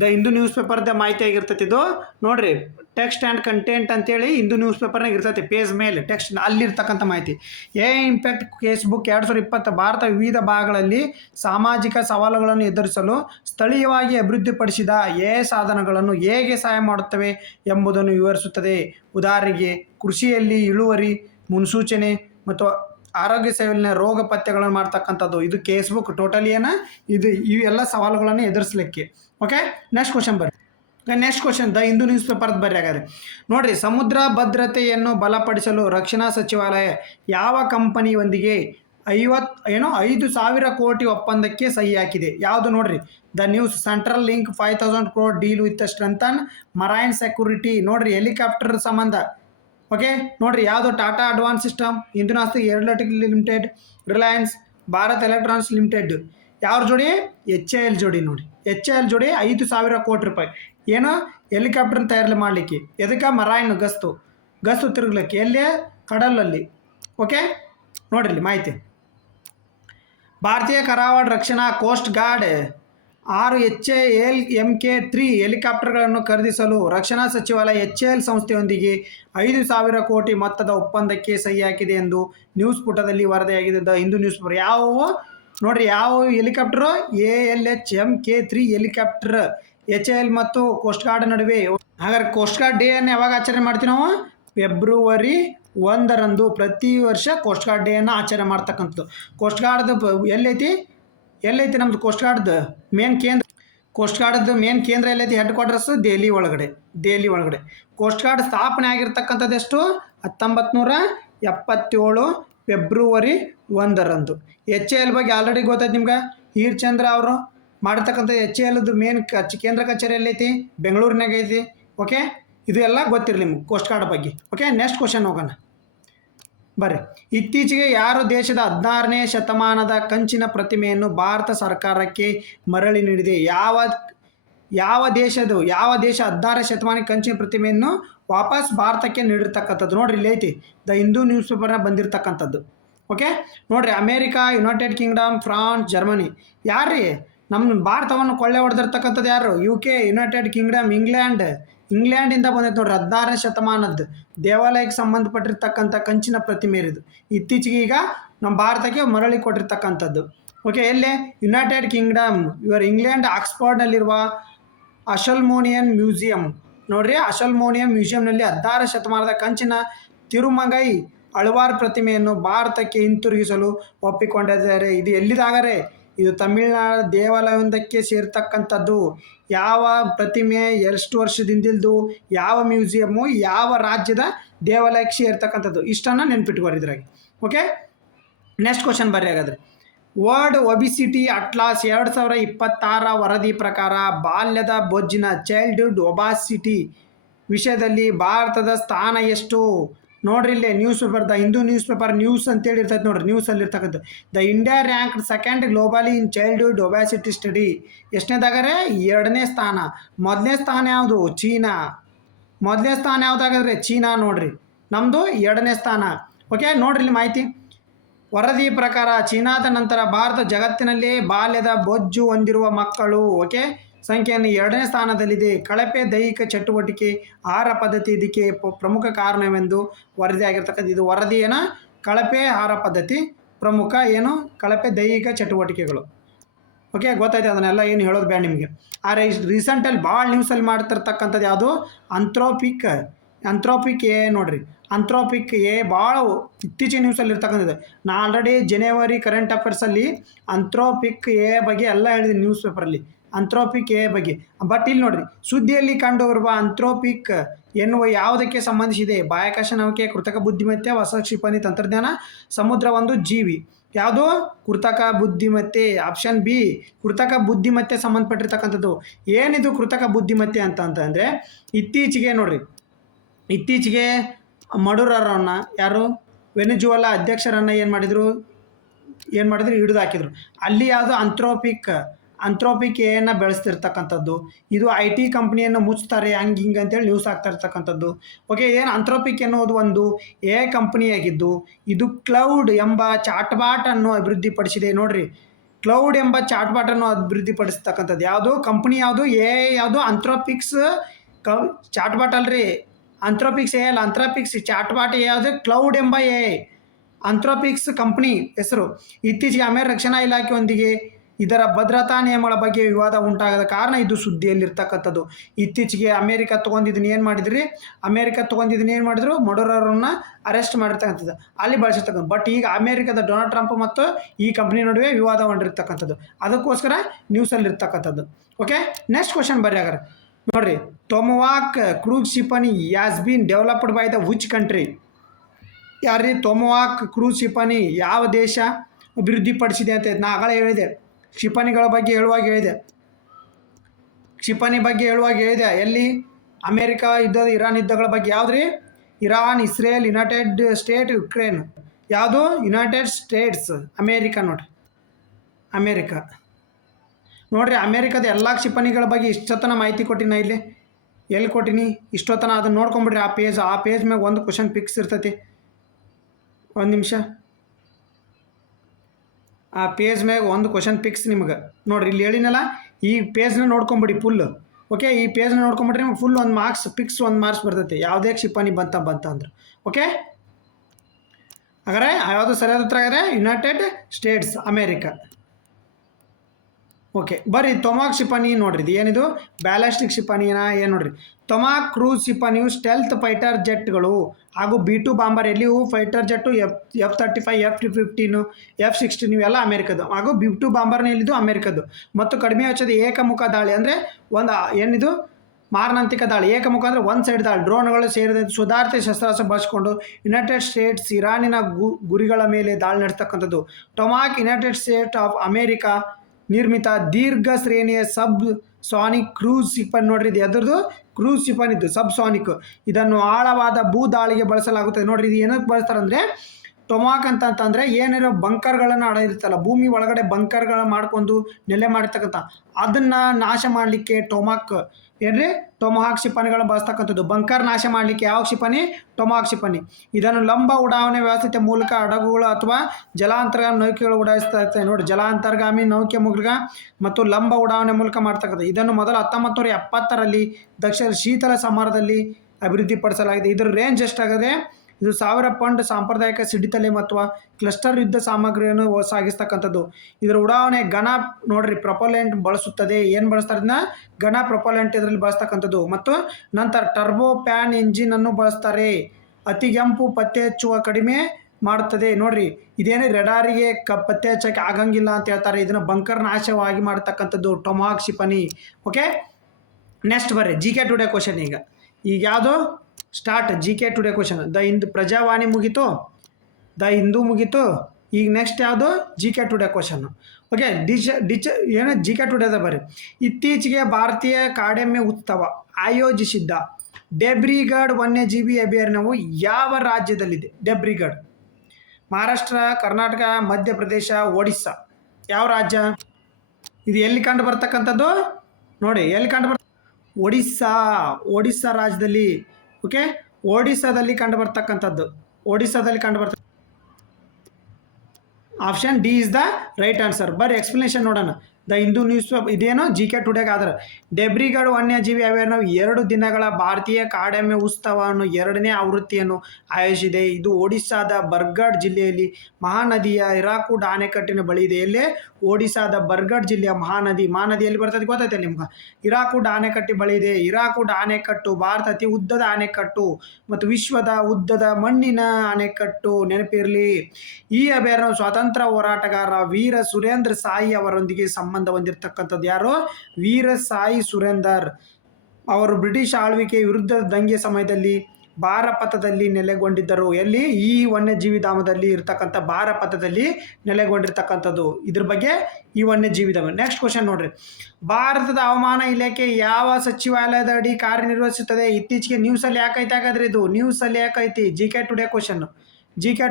ದ ಹಿಂದೂ ನ್ಯೂಸ್ ಪೇಪರ್ದ ಮಾಹಿತಿ ಆಗಿರ್ತೈತಿ ಇದು. ನೋಡ್ರಿ, ಟೆಕ್ಸ್ಟ್ ಆ್ಯಂಡ್ ಕಂಟೆಂಟ್ ಅಂತೇಳಿ ಹಿಂದೂ ನ್ಯೂಸ್ ಪೇಪರ್ನಾಗ ಇರ್ತೈತಿ. ಪೇಜ್ ಮೇಲೆ ಟೆಕ್ಸ್ಟ್ ಅಲ್ಲಿರ್ತಕ್ಕಂಥ ಮಾಹಿತಿ. AI impact case book 2020 Bharat ವಿವಿಧ ಭಾಗಗಳಲ್ಲಿ ಸಾಮಾಜಿಕ ಸವಾಲುಗಳನ್ನು ಎದುರಿಸಲು ಸ್ಥಳೀಯವಾಗಿ ಅಭಿವೃದ್ಧಿಪಡಿಸಿದ AI ಸಾಧನಗಳನ್ನು ಹೇಗೆ ಸಹಾಯ ಮಾಡುತ್ತವೆ ಎಂಬುದನ್ನು ವಿವರಿಸುತ್ತದೆ. ಉದಾಹರಣೆಗೆ, ಕೃಷಿಯಲ್ಲಿ ಇಳುವರಿ ಮುನ್ಸೂಚನೆ ಮತ್ತು ಆರೋಗ್ಯ ಸೇವೆಯಲ್ಲಿನ ರೋಗ ಪತ್ತೆಗಳನ್ನು ಮಾಡ್ತಕ್ಕಂಥದ್ದು. ಇದು ಕೇಸ್ ಬುಕ್ ಟೋಟಲಿ ಇದು ಇವೆಲ್ಲ ಸವಾಲುಗಳನ್ನು ಎದುರಿಸಲಿಕ್ಕೆ. ಓಕೆ, ನೆಕ್ಸ್ಟ್ ಕ್ವಶನ್ ಬರ್ರಿ. Next question the Hindu news ಪೇಪರ್ದು ಬರ್ರಿ ಹಾಗಾದ್ರೆ. ನೋಡ್ರಿ, ಸಮುದ್ರ ಭದ್ರತೆಯನ್ನು ಬಲಪಡಿಸಲು ರಕ್ಷಣಾ ಸಚಿವಾಲಯ ಯಾವ ಕಂಪನಿಯೊಂದಿಗೆ 5,000 ಕೋಟಿ ಒಪ್ಪಂದಕ್ಕೆ ಸಹಿ ಹಾಕಿದೆ? ಯಾವುದು ನೋಡ್ರಿ? The news central link 5,000 crore deal with strengthen marine security. ನೋಡ್ರಿ, ಹೆಲಿಕಾಪ್ಟರ್ ಸಂಬಂಧ. ಓಕೆ, ನೋಡ್ರಿ, ಯಾವುದು? Tata advance system, Hindustan aeronautical limited, Reliance, Bharat electronics limited. ಯಾವ್ರ ಜೋಡಿ? HAL ಜೋಡಿ. ನೋಡಿ, HAL ಜೋಡಿ 5,000 ಕೋಟಿ ರೂಪಾಯಿ. ಏನು? ಹೆಲಿಕಾಪ್ಟರ್ ತಯಾರಿ ಮಾಡಲಿಕ್ಕೆ. ಎದಕ್ಕೆ? ಮರೈನ್ ಗಸ್ತು ತಿರುಗಲಿಕ್ಕೆ. ಎಲ್ಲಿ? ಕಡಲಲ್ಲಿ. ಓಕೆ, ನೋಡ್ರಿ ಮಾಹಿತಿ. ಭಾರತೀಯ ಕರಾವಳಿ ರಕ್ಷಣಾ ಕೋಸ್ಟ್ ಗಾರ್ಡ್ 6 HAL MK3 ಹೆಲಿಕಾಪ್ಟರ್ಗಳನ್ನು ಖರೀದಿಸಲು ರಕ್ಷಣಾ ಸಚಿವಾಲಯ HAL ಸಂಸ್ಥೆಯೊಂದಿಗೆ 5,000 ಕೋಟಿ ಮೊತ್ತದ ಒಪ್ಪಂದಕ್ಕೆ ಸಹಿ ಹಾಕಿದೆ ಎಂದು ನ್ಯೂಸ್ ಪುಟದಲ್ಲಿ ವರದಿಯಾಗಿದೆ. The Hindu news paper. ಯಾವುವು ನೋಡ್ರಿ? ಯಾವ helicopter? ALH MK3 helicopter HAL ಮತ್ತು ಕೋಸ್ಟ್ ಗಾರ್ಡ್ ನಡುವೆ. ಹಾಗಾದ್ರೆ ಕೋಸ್ಟ್ ಗಾರ್ಡ್ ಡೇ ಅನ್ನು ಯಾವಾಗ ಆಚರಣೆ ಮಾಡ್ತೀವಿ ನಾವು? ಫೆಬ್ರವರಿ 1 ಪ್ರತಿ ವರ್ಷ ಕೋಸ್ಟ್ ಗಾರ್ಡ್ ಡೇ ಅನ್ನು ಆಚರಣೆ ಮಾಡ್ತಕ್ಕಂಥದ್ದು. ಕೋಸ್ಟ್ ಗಾರ್ಡ್ದು ಎಲ್ಲೈತಿ ನಮ್ದು ಕೋಸ್ಟ್ ಗಾರ್ಡ್ದು ಮೇನ್ ಕೇಂದ್ರ? ಕೋಸ್ಟ್ ಗಾರ್ಡ್ದು ಮೇನ್ ಕೇಂದ್ರ ಎಲ್ಲೈತಿ? ಹೆಡ್ ಕ್ವಾರ್ಟರ್ಸ್ ದೆಹಲಿ ಒಳಗಡೆ. ಕೋಸ್ಟ್ ಗಾರ್ಡ್ ಸ್ಥಾಪನೆ ಆಗಿರ್ತಕ್ಕಂಥದ್ದು ಎಷ್ಟು? 1977 ಫೆಬ್ರವರಿ 1. HAL ಬಗ್ಗೆ ಆಲ್ರೆಡಿ ಗೊತ್ತೈತೆ ನಿಮ್ಗೆ. ಈರ್ ಚಂದ್ರ ಅವರು ಮಾಡಿರ್ತಕ್ಕಂಥ HALದು ಮೇನ್ ಕೇಂದ್ರ ಕಚೇರಿ ಎಲ್ಲೈತಿ? ಬೆಂಗಳೂರಿನಾಗ ಐತಿ. ಓಕೆ, ಇದು ಎಲ್ಲ ಗೊತ್ತಿರಲಿ ನಿಮ್ಗೆ ಕೋಸ್ಟ್ ಗಾರ್ಡ್ ಬಗ್ಗೆ. ಓಕೆ, ನೆಕ್ಸ್ಟ್ ಕ್ವಶನ್ ಹೋಗೋಣ ಬರ್ರಿ. ಇತ್ತೀಚೆಗೆ ಯಾರು ದೇಶದ 16ನೇ ಶತಮಾನದ ಕಂಚಿನ ಪ್ರತಿಮೆಯನ್ನು ಭಾರತ ಸರ್ಕಾರಕ್ಕೆ ಮರಳಿ ನೀಡಿದೆ? ಯಾವ ದೇಶ 16ನೇ ಶತಮಾನದ ಕಂಚಿನ ಪ್ರತಿಮೆಯನ್ನು ವಾಪಸ್ ಭಾರತಕ್ಕೆ ನೀಡಿರ್ತಕ್ಕಂಥದ್ದು? ನೋಡ್ರಿ, ಇಲ್ಲಿ ಐತಿ. ದ ಹಿಂದೂ ನ್ಯೂಸ್ ಪೇಪರ್ನ ಬಂದಿರತಕ್ಕಂಥದ್ದು. ಓಕೆ, ನೋಡ್ರಿ, America, United Kingdom, France, Germany. ಯಾರ್ರೀ ನಮ್ಮ ಭಾರತವನ್ನು ಕೊಳ್ಳೆ ಹೊಡೆದಿರ್ತಕ್ಕಂಥದ್ದು? ಯಾರು? UK, ಯುನೈಟೆಡ್ ಕಿಂಗ್ಡಮ್, ಇಂಗ್ಲೆಂಡಿಂದ ಬಂದೈತೆ ನೋಡ್ರಿ. 16ನೇ ಶತಮಾನದ ದೇವಾಲಯಕ್ಕೆ ಸಂಬಂಧಪಟ್ಟಿರ್ತಕ್ಕಂಥ ಕಂಚಿನ ಪ್ರತಿಮೆ ಇರೋದು. ಇತ್ತೀಚೆಗೆ ಈಗ ನಮ್ಮ ಭಾರತಕ್ಕೆ ಮರಳಿ ಕೊಟ್ಟಿರ್ತಕ್ಕಂಥದ್ದು. ಓಕೆ, ಎಲ್ಲಿ? ಯುನೈಟೆಡ್ ಕಿಂಗ್ಡಮ್, ಇಂಗ್ಲೆಂಡ್ ಆಕ್ಸ್ಫರ್ಡ್ನಲ್ಲಿರುವ ಅಶಲ್ಮೋನಿಯನ್ ಮ್ಯೂಸಿಯಂ. ನೋಡ್ರಿ, ಅಶಲ್ಮೋನಿಯಂ ಮ್ಯೂಸಿಯಂನಲ್ಲಿ 16ನೇ ಶತಮಾನದ ಕಂಚಿನ ತಿರುಮಂಗೈ ಅಳ್ವಾರ್ ಪ್ರತಿಮೆಯನ್ನು ಭಾರತಕ್ಕೆ ಹಿಂತಿರುಗಿಸಲು ಒಪ್ಪಿಕೊಂಡಿದ್ದಾರೆ. ಇದು ಎಲ್ಲಿದಾಗರೆ? ಇದು ತಮಿಳುನಾಡು ದೇವಾಲಯವೊಂದಕ್ಕೆ ಸೇರ್ತಕ್ಕಂಥದ್ದು. ಯಾವ ಪ್ರತಿಮೆ, ಎಷ್ಟು ವರ್ಷದಿಂದಿಲ್ದು, ಯಾವ ಮ್ಯೂಸಿಯಮ್ಮು, ಯಾವ ರಾಜ್ಯದ ದೇವಾಲಯಕ್ಕೆ ಸೇರ್ತಕ್ಕಂಥದ್ದು, ಇಷ್ಟನ್ನು ನೆನ್ಪಿಟ್ಕೋರಿ ಇದ್ರಾಗೆ. ಓಕೆ, ನೆಕ್ಸ್ಟ್ ಕ್ವಶನ್ ಬರ್ರಿ ಹಾಗಾದ್ರೆ. ವರ್ಲ್ಡ್ ಒಬಿಸಿಟಿ ಅಟ್ಲಾಸ್ 2026 ವರದಿ ಪ್ರಕಾರ ಬಾಲ್ಯದ ಬೊಜ್ಜಿನ ಚೈಲ್ಡ್ಹುಡ್ ಒಬಾಸಿಟಿ ವಿಷಯದಲ್ಲಿ ಭಾರತದ ಸ್ಥಾನ ಎಷ್ಟು? ನೋಡ್ರಿ, ಇಲ್ಲೇ news paper, the Hindu news paper news ಅಂತೇಳಿ ಇರ್ತೈತೆ ನೋಡ್ರಿ, ನ್ಯೂಸಲ್ಲಿ ಇರ್ತಕ್ಕಂಥ. The India ranked second globally in childhood obesity study. ಎಷ್ಟನೇದಾಗರೆ? 2ನೇ ಸ್ಥಾನ. ಮೊದಲನೇ ಸ್ಥಾನ ಯಾವುದು? ಚೀನಾ. ಮೊದಲನೇ ಸ್ಥಾನ ಯಾವುದಾಗದ್ರೆ? ಚೀನಾ. ನೋಡ್ರಿ, ನಮ್ಮದು 2ನೇ ಸ್ಥಾನ. ಓಕೆ, ನೋಡ್ರಿ ಇಲ್ಲಿ ಮಾಹಿತಿ. ವರದಿ ಪ್ರಕಾರ ಚೀನಾದ ನಂತರ ಭಾರತ ಜಗತ್ತಿನಲ್ಲಿ ಬಾಲ್ಯದ ಬೊಜ್ಜು ಹೊಂದಿರುವ ಮಕ್ಕಳು ಓಕೆ ಸಂಖ್ಯೆಯನ್ನು 2ನೇ ಸ್ಥಾನದಲ್ಲಿದೆ. ಕಳಪೆ ದೈಹಿಕ ಚಟುವಟಿಕೆ, ಆಹಾರ ಪದ್ಧತಿ ಇದಕ್ಕೆ ಪ್ರಮುಖ ಕಾರಣವೆಂದು ವರದಿಯಾಗಿರ್ತಕ್ಕಂಥ. ಇದು ವರದಿ ಏನ? ಕಳಪೆ ಆಹಾರ ಪದ್ಧತಿ ಪ್ರಮುಖ, ಏನು? ಕಳಪೆ ದೈಹಿಕ ಚಟುವಟಿಕೆಗಳು. ಓಕೆ, ಗೊತ್ತಾಯ್ತು, ಅದನ್ನೆಲ್ಲ ಏನು ಹೇಳೋದು ಬೇಡ ನಿಮಗೆ. ಆದರೆ ರೀಸೆಂಟಲ್ಲಿ ಭಾಳ ನ್ಯೂಸಲ್ಲಿ ಮಾಡ್ತಿರ್ತಕ್ಕಂಥದ್ದು ಯಾವುದು? ಅಂಥ್ರೋಪಿಕ್ ಎ. ನೋಡ್ರಿ, ಅಂಥ್ರೋಪಿಕ್ ಎ ಭಾಳ ಇತ್ತೀಚಿನ ನ್ಯೂಸಲ್ಲಿ ಇರ್ತಕ್ಕಂಥದ್ದು. ನಾ ಆಲ್ರೆಡಿ ಜನವರಿ ಕರೆಂಟ್ ಅಫೇರ್ಸಲ್ಲಿ ಅಂಥ್ರೋಪಿಕ್ ಎ ಬಗ್ಗೆ ಎಲ್ಲ ಹೇಳಿದ್ದೀನಿ ನ್ಯೂಸ್ ಪೇಪರಲ್ಲಿ, ಅಂಥ್ರೋಪಿಕ್ ಎ ಬಗ್ಗೆ. ಬಟ್ ಇಲ್ಲಿ ನೋಡ್ರಿ, ಸುದ್ದಿಯಲ್ಲಿ ಕಂಡುಬರುವ ಅಂಥ್ರೋಪಿಕ್ ಎನ್ನುವ ಯಾವುದಕ್ಕೆ ಸಂಬಂಧಿಸಿದೆ? ಬಾಹ್ಯಾಕಾಶ ನೌಕೆ, ಕೃತಕ ಬುದ್ಧಿಮತ್ತೆ, ಹೊಸ ಕ್ಷಿಪಣಿ ತಂತ್ರಜ್ಞಾನ, ಸಮುದ್ರ ಒಂದು ಜೀವಿ. ಯಾವುದು? ಕೃತಕ ಬುದ್ಧಿಮತ್ತೆ. ಆಪ್ಷನ್ ಬಿ, ಕೃತಕ ಬುದ್ಧಿಮತ್ತೆ ಸಂಬಂಧಪಟ್ಟಿರ್ತಕ್ಕಂಥದ್ದು. ಏನಿದು ಕೃತಕ ಬುದ್ಧಿಮತ್ತೆ ಅಂತಂದರೆ, ಇತ್ತೀಚೆಗೆ ಮಡುರರನ್ನು, ಯಾರು? ವೆನಿಜುವೆಲಾ ಅಧ್ಯಕ್ಷರನ್ನು ಏನು ಮಾಡಿದರು ಹಿಡಿದು ಹಾಕಿದರು. ಅಲ್ಲಿ ಯಾವುದು? ಅಂಥ್ರೋಪಿಕ್ ಎಯನ್ನು ಬೆಳೆಸ್ತಿರ್ತಕ್ಕಂಥದ್ದು. ಇದು IT ಕಂಪ್ನಿಯನ್ನು ಮುಚ್ತಾರೆ, ಹಿಂಗೆ ಅಂತೇಳಿ ನ್ಯೂಸ್ ಆಗ್ತಾ ಇರ್ತಕ್ಕಂಥದ್ದು. ಓಕೆ, ಏನು ಅಂಥ್ರೋಪಿಕ್ ಎನ್ನುವುದು ಒಂದು AI ಕಂಪ್ನಿಯಾಗಿದ್ದು ಇದು ಕ್ಲೌಡ್ ಎಂಬ ಚಾಟ್ಬಾಟನ್ನು ಅಭಿವೃದ್ಧಿಪಡಿಸಿದೆ. ನೋಡ್ರಿ, ಕ್ಲೌಡ್ ಎಂಬ ಚಾಟ್ಬಾಟನ್ನು ಅಭಿವೃದ್ಧಿಪಡಿಸ್ತಕ್ಕಂಥದ್ದು ಯಾವುದು? ಕಂಪ್ನಿ ಯಾವುದು? AI ಯಾವುದು? ಅಂಥ್ರೋಪಿಕ್ಸ್ ಚಾಟ್ಬಾಟ್ ಅಲ್ರಿ, ಅಂಥ್ರೋಪಿಕ್ಸ್ ಎ ಅಲ್ಲ, ಅಂಥ್ರೋಪಿಕ್ಸ್ ಚಾಟ್ಬಾಟ್ ಯಾವುದು? ಕ್ಲೌಡ್ ಎಂಬ AI ಅಂಥ್ರೋಪಿಕ್ಸ್ ಕಂಪ್ನಿ ಹೆಸರು. ಇತ್ತೀಚೆಗೆ ಅಮೆರಿಕ ರಕ್ಷಣಾ ಇಲಾಖೆಯೊಂದಿಗೆ ಇದರ ಭದ್ರತಾ ನಿಯಮಗಳ ಬಗ್ಗೆ ವಿವಾದ ಉಂಟಾಗದ ಕಾರಣ ಇದು ಸುದ್ದಿಯಲ್ಲಿರ್ತಕ್ಕಂಥದ್ದು. ಇತ್ತೀಚೆಗೆ ಅಮೇರಿಕ ತೊಗೊಂಡಿದ್ದನ್ನು ಏನು ಮಾಡಿದ್ರು? ಮಡುರರನ್ನು ಅರೆಸ್ಟ್ ಮಾಡಿರ್ತಕ್ಕಂಥದ್ದು, ಅಲ್ಲಿ ಬಳಸಿರ್ತಕ್ಕಂಥ. ಬಟ್ ಈಗ ಅಮೇರಿಕದ ಡೊನಾಲ್ಡ್ ಟ್ರಂಪ್ ಮತ್ತು ಈ ಕಂಪ್ನಿ ನಡುವೆ ವಿವಾದ ಹೊಂದಿರ್ತಕ್ಕಂಥದ್ದು, ಅದಕ್ಕೋಸ್ಕರ ನ್ಯೂಸಲ್ಲಿರ್ತಕ್ಕಂಥದ್ದು. ಓಕೆ, ನೆಕ್ಸ್ಟ್ ಕ್ವಶನ್ ಬರ್ರಿ ಹಾಗಾದ್ರೆ. ನೋಡ್ರಿ, ತೊಮವಾಕ್ ಕ್ರೂಸ್ ಕ್ಷಿಪಣಿ has been developed by the which country? ಯಾರ್ರಿ? ತೊಮವಾಕ್ ಕ್ರೂಸ್ ಕ್ಷಿಪಣಿ ಯಾವ ದೇಶ ಅಭಿವೃದ್ಧಿಪಡಿಸಿದೆ ಅಂತ ನಾ ಆಗಲೇ ಹೇಳಿದೆ. ಕ್ಷಿಪಣಿಗಳ ಬಗ್ಗೆ ಹೇಳುವಾಗ ಹೇಳಿದೆ. ಎಲ್ಲಿ? ಅಮೇರಿಕಾ ಯುದ್ಧದ, ಇರಾನ್ ಯುದ್ಧಗಳ ಬಗ್ಗೆ. ಯಾವುದ್ರಿ? Iran, Israel, United State, Ukraine. ಯಾವುದು? United States, America. ನೋಡ್ರಿ, ಅಮೇರಿಕದ ಎಲ್ಲ ಕ್ಷಿಪಣಿಗಳ ಬಗ್ಗೆ ಇಷ್ಟೊತ್ತನ ಮಾಹಿತಿ ಕೊಟ್ಟಿನ. ಇಲ್ಲಿ ಎಲ್ಲಿ ಕೊಟ್ಟಿನಿ ಇಷ್ಟೊತ್ತನ? ಅದನ್ನು ನೋಡ್ಕೊಂಬಿಡ್ರಿ. ಆ ಪೇಜ್ ಮ್ಯಾಗ ಒಂದು ಕ್ವಶನ್ ಫಿಕ್ಸ್ ಇರ್ತೈತಿ. ಒಂದು ನಿಮಿಷ, ಆ ಪೇಜ್ ಮ್ಯಾಗ ಒಂದು ಕ್ವಶನ್ ಫಿಕ್ಸ್ ನಿಮ್ಗೆ. ನೋಡ್ರಿ, ಇಲ್ಲಿ ಹೇಳಿನಲ್ಲ, ಈ ಪೇಜ್ನ ನೋಡ್ಕೊಂಬಿಡಿ ಫುಲ್. ಓಕೆ, ಈ ಪೇಜ್ನ ನೋಡ್ಕೊಂಬಿಟ್ರೆ ನಿಮ್ಗೆ ಫುಲ್ ಒಂದು ಮಾರ್ಕ್ಸ್ ಫಿಕ್ಸ್, 1 ಮಾರ್ಕ್ಸ್ ಬರ್ತೈತಿ ಯಾವುದೇ ಕ್ಷಿಪಣಿ ಬಂತ ಅಂದ್ರೆ. ಓಕೆ, ಹಾಗಾದ್ರೆ ಯಾವುದು ಸರಿಯಾದ ಉತ್ತರ? ಹಾಗಾದ್ರೆ ಯುನೈಟೆಡ್ ಸ್ಟೇಟ್ಸ್, ಅಮೇರಿಕಾ. ಓಕೆ, ಬರ್ರಿ ತೊಮಾಕ್ ಕ್ಷಿಪಣಿ ನೋಡ್ರಿ. ಇದು ಏನಿದು? ಬ್ಯಾಲಿಸ್ಟಿಕ್ ಕ್ಷಿಪಣಿನ ಏನು ನೋಡ್ರಿ. ತೊಮಾಕ್ ಕ್ರೂಸ್ ಕ್ಷಿಪಣಿಯು ಸ್ಟೆಲ್ತ್ ಫೈಟರ್ ಜೆಟ್ಗಳು ಹಾಗೂ B-2 ಬಾಂಬರ್, ಎಲ್ಲಿಯೂ fighter jet F-35, F-15, F-16 ಇವೆಲ್ಲ ಅಮೇರಿಕದ್ದು, ಹಾಗೂ B-2 ಬಾಂಬರ್ನ ಎಲ್ಲಿದ್ದು? ಅಮೇರಿಕದ್ದು. ಮತ್ತು ಕಡಿಮೆ ವೆಚ್ಚದ ಏಕಮುಖ ದಾಳಿ, ಅಂದರೆ ಒಂದು ಏನಿದು? ಮಾರಣಾಂತಿಕ ದಾಳಿ. ಏಕಮುಖ ಅಂದರೆ ಒಂದು ಸೈಡ್ ದಾಳಿ. ಡ್ರೋನ್ಗಳು ಸೇರಿದಂತೆ ಸುಧಾರಿತ ಶಸ್ತ್ರಾಸ್ತ್ರ ಬಳಸಿಕೊಂಡು ಯುನೈಟೆಡ್ ಸ್ಟೇಟ್ಸ್ ಇರಾನಿನ ಗುರಿಗಳ ಮೇಲೆ ದಾಳಿ ನಡೆಸ್ತಕ್ಕಂಥದ್ದು. ಟೊಮಾಕ್ ಯುನೈಟೆಡ್ ಸ್ಟೇಟ್ಸ್ ಆಫ್ ಅಮೇರಿಕಾ ನಿರ್ಮಿತ ದೀರ್ಘ ಶ್ರೇಣಿಯ ಸಬ್ ಸಾನಿಕ್ ಕ್ರೂಸ್ ಕ್ಷಿಪಣಿ. ನೋಡ್ರಿ, ಇದು ಎದ್ರದ್ದು? ಕ್ರೂಸ್ ಕ್ಷಿಪಣಿದ್ದು, ಸಬ್ ಸಾನಿಕ್. ಇದನ್ನು ಆಳವಾದ ಭೂ ದಾಳಿಗೆ ಬಳಸಲಾಗುತ್ತದೆ. ನೋಡ್ರಿ, ಇದು ಏನಕ್ಕೆ ಬಳಸ್ತಾರಂದರೆ, ಟೊಮಾಕ್ ಅಂತಂದರೆ ಏನಿರೋ ಬಂಕರ್ಗಳನ್ನು ಇರುತ್ತಲ್ಲ, ಭೂಮಿ ಒಳಗಡೆ ಬಂಕರ್ಗಳನ್ನ ಮಾಡ್ಕೊಂಡು ನೆಲೆ ಮಾಡಿರ್ತಕ್ಕಂಥ, ಅದನ್ನು ನಾಶ ಮಾಡಲಿಕ್ಕೆ ಟೊಮಾಕ್ ಕ್ಷಿಪಣಿಗಳನ್ನ ಬಳಸ್ತಕ್ಕಂಥದ್ದು. ಬಂಕರ್ ನಾಶ ಮಾಡಲಿಕ್ಕೆ ಯಾವ ಕ್ಷಿಪಣಿ? ಟೊಮಾಕ್ ಕ್ಷಿಪಣಿ. ಇದನ್ನು ಲಂಬ ಉಡಾವಣೆ ವ್ಯವಸ್ಥೆ ಮೂಲಕ ಹಡಗುಗಳು ಅಥವಾ ಜಲಾಂತರ್ಗಾಮಿ ನೌಕೆಗಳು ಉಡಾಯಿಸ್ತಾ ಇರ್ತವೆ. ನೋಡಿ, ಜಲಾಂತರ್ಗಾಮಿ ನೌಕೆ ಮೂಲಕ ಮತ್ತು ಲಂಬ ಉಡಾವಣೆ ಮೂಲಕ ಮಾಡ್ತಕ್ಕಂಥ. ಇದನ್ನು ಮೊದಲು 1970ರಲ್ಲಿ ದಕ್ಷಿಣ ಶೀತಲ ಸಮರದಲ್ಲಿ ಅಭಿವೃದ್ಧಿಪಡಿಸಲಾಗಿದೆ. ಇದರ ರೇಂಜ್ ಎಷ್ಟಾಗಿದೆ? ಇದು 1000 ಪೌಂಡ್ ಸಾಂಪ್ರದಾಯಿಕ ಸಿಡಿತಲೆ ಮತ್ತು ಕ್ಲಸ್ಟರ್ ಯುದ್ಧ ಸಾಮಗ್ರಿಯನ್ನು ಸಾಗಿಸ್ತಕ್ಕಂಥದ್ದು. ಇದರ ಉಡಾವಣೆ ಘನ ನೋಡ್ರಿ ಪ್ರೊಪಲೆಂಟ್ ಬಳಸುತ್ತದೆ. ಏನು ಬಳಸ್ತಾರೆ ಇದನ್ನ? ಘನ ಪ್ರೊಪಲೆಂಟ್ ಇದರಲ್ಲಿ ಬಳಸ್ತಕ್ಕಂಥದ್ದು. ಮತ್ತು ನಂತರ ಟರ್ಬೋ ಪ್ಯಾನ್ ಎಂಜಿನ್ ಅನ್ನು ಬಳಸ್ತಾರೆ. ಅತಿಗೆಂಪು ಪತ್ತೆ ಹಚ್ಚುವ ಕಡಿಮೆ ಮಾಡುತ್ತದೆ. ನೋಡ್ರಿ ಇದೇನು ರೆಡಾರಿಗೆ ಪತ್ತೆ ಹಚ್ಚಕ್ಕೆ ಆಗಂಗಿಲ್ಲ ಅಂತ ಹೇಳ್ತಾರೆ. ಇದನ್ನು ಬಂಕರ್ ನಾಶವಾಗಿ ಮಾಡ್ತಕ್ಕಂಥದ್ದು ಟೊಮಾಕ್ ಕ್ಷಿಪಣಿ. ಓಕೆ, ನೆಕ್ಸ್ಟ್ ಬರ್ರಿ GK ಟುಡೇ ಕ್ವಶನ್. ಈಗ ಯಾವುದು start GK today question. Prajavani ಮುಗೀತು, ಹಿಂದೂ ಮುಗೀತು. ಈಗ ನೆಕ್ಸ್ಟ್ ಯಾವುದು GK ಟುಡೇ ಕ್ವಶನ್. ಓಕೆ, ಏನು GK ಟುಡೇದ ಬರ್ರಿ. ಇತ್ತೀಚೆಗೆ ಭಾರತೀಯ ಕಾಡೆಮ್ಮೆ ಉತ್ಸವ ಆಯೋಜಿಸಿದ್ದ ಡೆಬ್ರಿಗಢ್ ವನ್ಯಜೀವಿ ಅಭಯಾರಣ್ಯವು ಯಾವ ರಾಜ್ಯದಲ್ಲಿದೆ? ಡೆಬ್ರಿಗಢ್ ಮಹಾರಾಷ್ಟ್ರ, ಕರ್ನಾಟಕ, ಮಧ್ಯಪ್ರದೇಶ, ಒಡಿಸ್ಸಾ. ಯಾವ ರಾಜ್ಯ ಇದು? ಎಲ್ಲಿ ಕಂಡು ಬರ್ತಕ್ಕಂಥದ್ದು? ನೋಡಿ ಎಲ್ಲಿ ಕಂಡು ಒಡಿಸ್ಸಾ ರಾಜ್ಯದಲ್ಲಿ. ಓಕೆ, ಒಡಿಸ್ಸಾದಲ್ಲಿ ಕಂಡು ಬರ್ತಕ್ಕಂಥದ್ದು. Option D is the right answer. ಬರ್ರಿ ಎಕ್ಸ್ಪ್ಲನೇಷನ್ ನೋಡೋಣ. ಹಿಂದೂ ನ್ಯೂಸ್ ಪೇಪರ್ ಇದೇನು GK ಟುಡೇಗೆ ಆದ್ರೆ ಡೆಬ್ರಿಗಢ್ ವನ್ಯಜೀವಿ ಅಭಯಾರಣ್ಯವು 2 ದಿನಗಳ ಭಾರತೀಯ ಕಾಡೆಮ್ಮೆ ಉತ್ಸವವನ್ನು 2ನೇ ಆವೃತ್ತಿಯನ್ನು ಆಯೋಜಿಸಿದೆ. ಇದು ಒಡಿಸ್ಸಾದ ಬರ್ಗಢ್ ಜಿಲ್ಲೆಯಲ್ಲಿ ಮಹಾನದಿಯ ಹಿರಾಕುಡ್ ಅಣೆಕಟ್ಟಿನ ಬಳಿ ಇದೆ. ಎಲ್ಲೇ? ಒಡಿಸ್ಸಾದ ಬರ್ಗಢ್ ಜಿಲ್ಲೆಯ ಮಹಾನದಿಯಲ್ಲಿ ಬರ್ತದೆ, ಗೊತ್ತೈತೆ ನಿಮ್ಗೆ? ಹಿರಾಕುಡ್ ಅಣೆಕಟ್ಟಿ ಬಳಿ ಇದೆ. ಹಿರಾಕುಡ್ ಅಣೆಕಟ್ಟು ಭಾರತ ಅತಿ ಉದ್ದದ ಅಣೆಕಟ್ಟು ಮತ್ತು ವಿಶ್ವದ ಉದ್ದದ ಮಣ್ಣಿನ ಅಣೆಕಟ್ಟು. ನೆನಪಿರಲಿ. ಈ ಅಭಯಾರಣ್ಯ ಸ್ವಾತಂತ್ರ್ಯ ಹೋರಾಟಗಾರ ವೀರ ಸುರೇಂದ್ರ ಸಾಯಿ ಅವರೊಂದಿಗೆ ಸಂಬಂಧ ಹೊಂದಿರತಕ್ಕಂಥದ್ದು. ಯಾರು? ವೀರ ಸಾಯಿ ಸುರೇಂದರ್ ಅವರು ಬ್ರಿಟಿಷ್ ಆಳ್ವಿಕೆ ವಿರುದ್ಧದ ದಂಗೆ ಸಮಯದಲ್ಲಿ ಬಾರಪಥದಲ್ಲಿ ನೆಲೆಗೊಂಡಿದ್ದರು. ಎಲ್ಲಿ? ಈ ವನ್ಯಜೀವಿ ಧಾಮದಲ್ಲಿ ಇರ್ತಕ್ಕಂಥ ಬಾರಪಥದಲ್ಲಿ ನೆಲೆಗೊಂಡಿರ್ತಕ್ಕಂಥದ್ದು. ಇದ್ರ ಬಗ್ಗೆ ಈ ವನ್ಯಜೀವಿ ಧಾಮ. ನೆಕ್ಸ್ಟ್ ಕ್ವಶನ್ ನೋಡ್ರಿ. ಭಾರತದ ಹವಾಮಾನ ಇಲಾಖೆ ಯಾವ ಸಚಿವಾಲಯದ ಅಡಿ ಕಾರ್ಯನಿರ್ವಹಿಸುತ್ತದೆ? ಇತ್ತೀಚೆಗೆ ನ್ಯೂಸಲ್ಲಿ ಯಾಕೈತೆ ಹಾಗಾದ್ರೆ? ಇದು ನ್ಯೂಸಲ್ಲಿ ಯಾಕೈತಿ? GK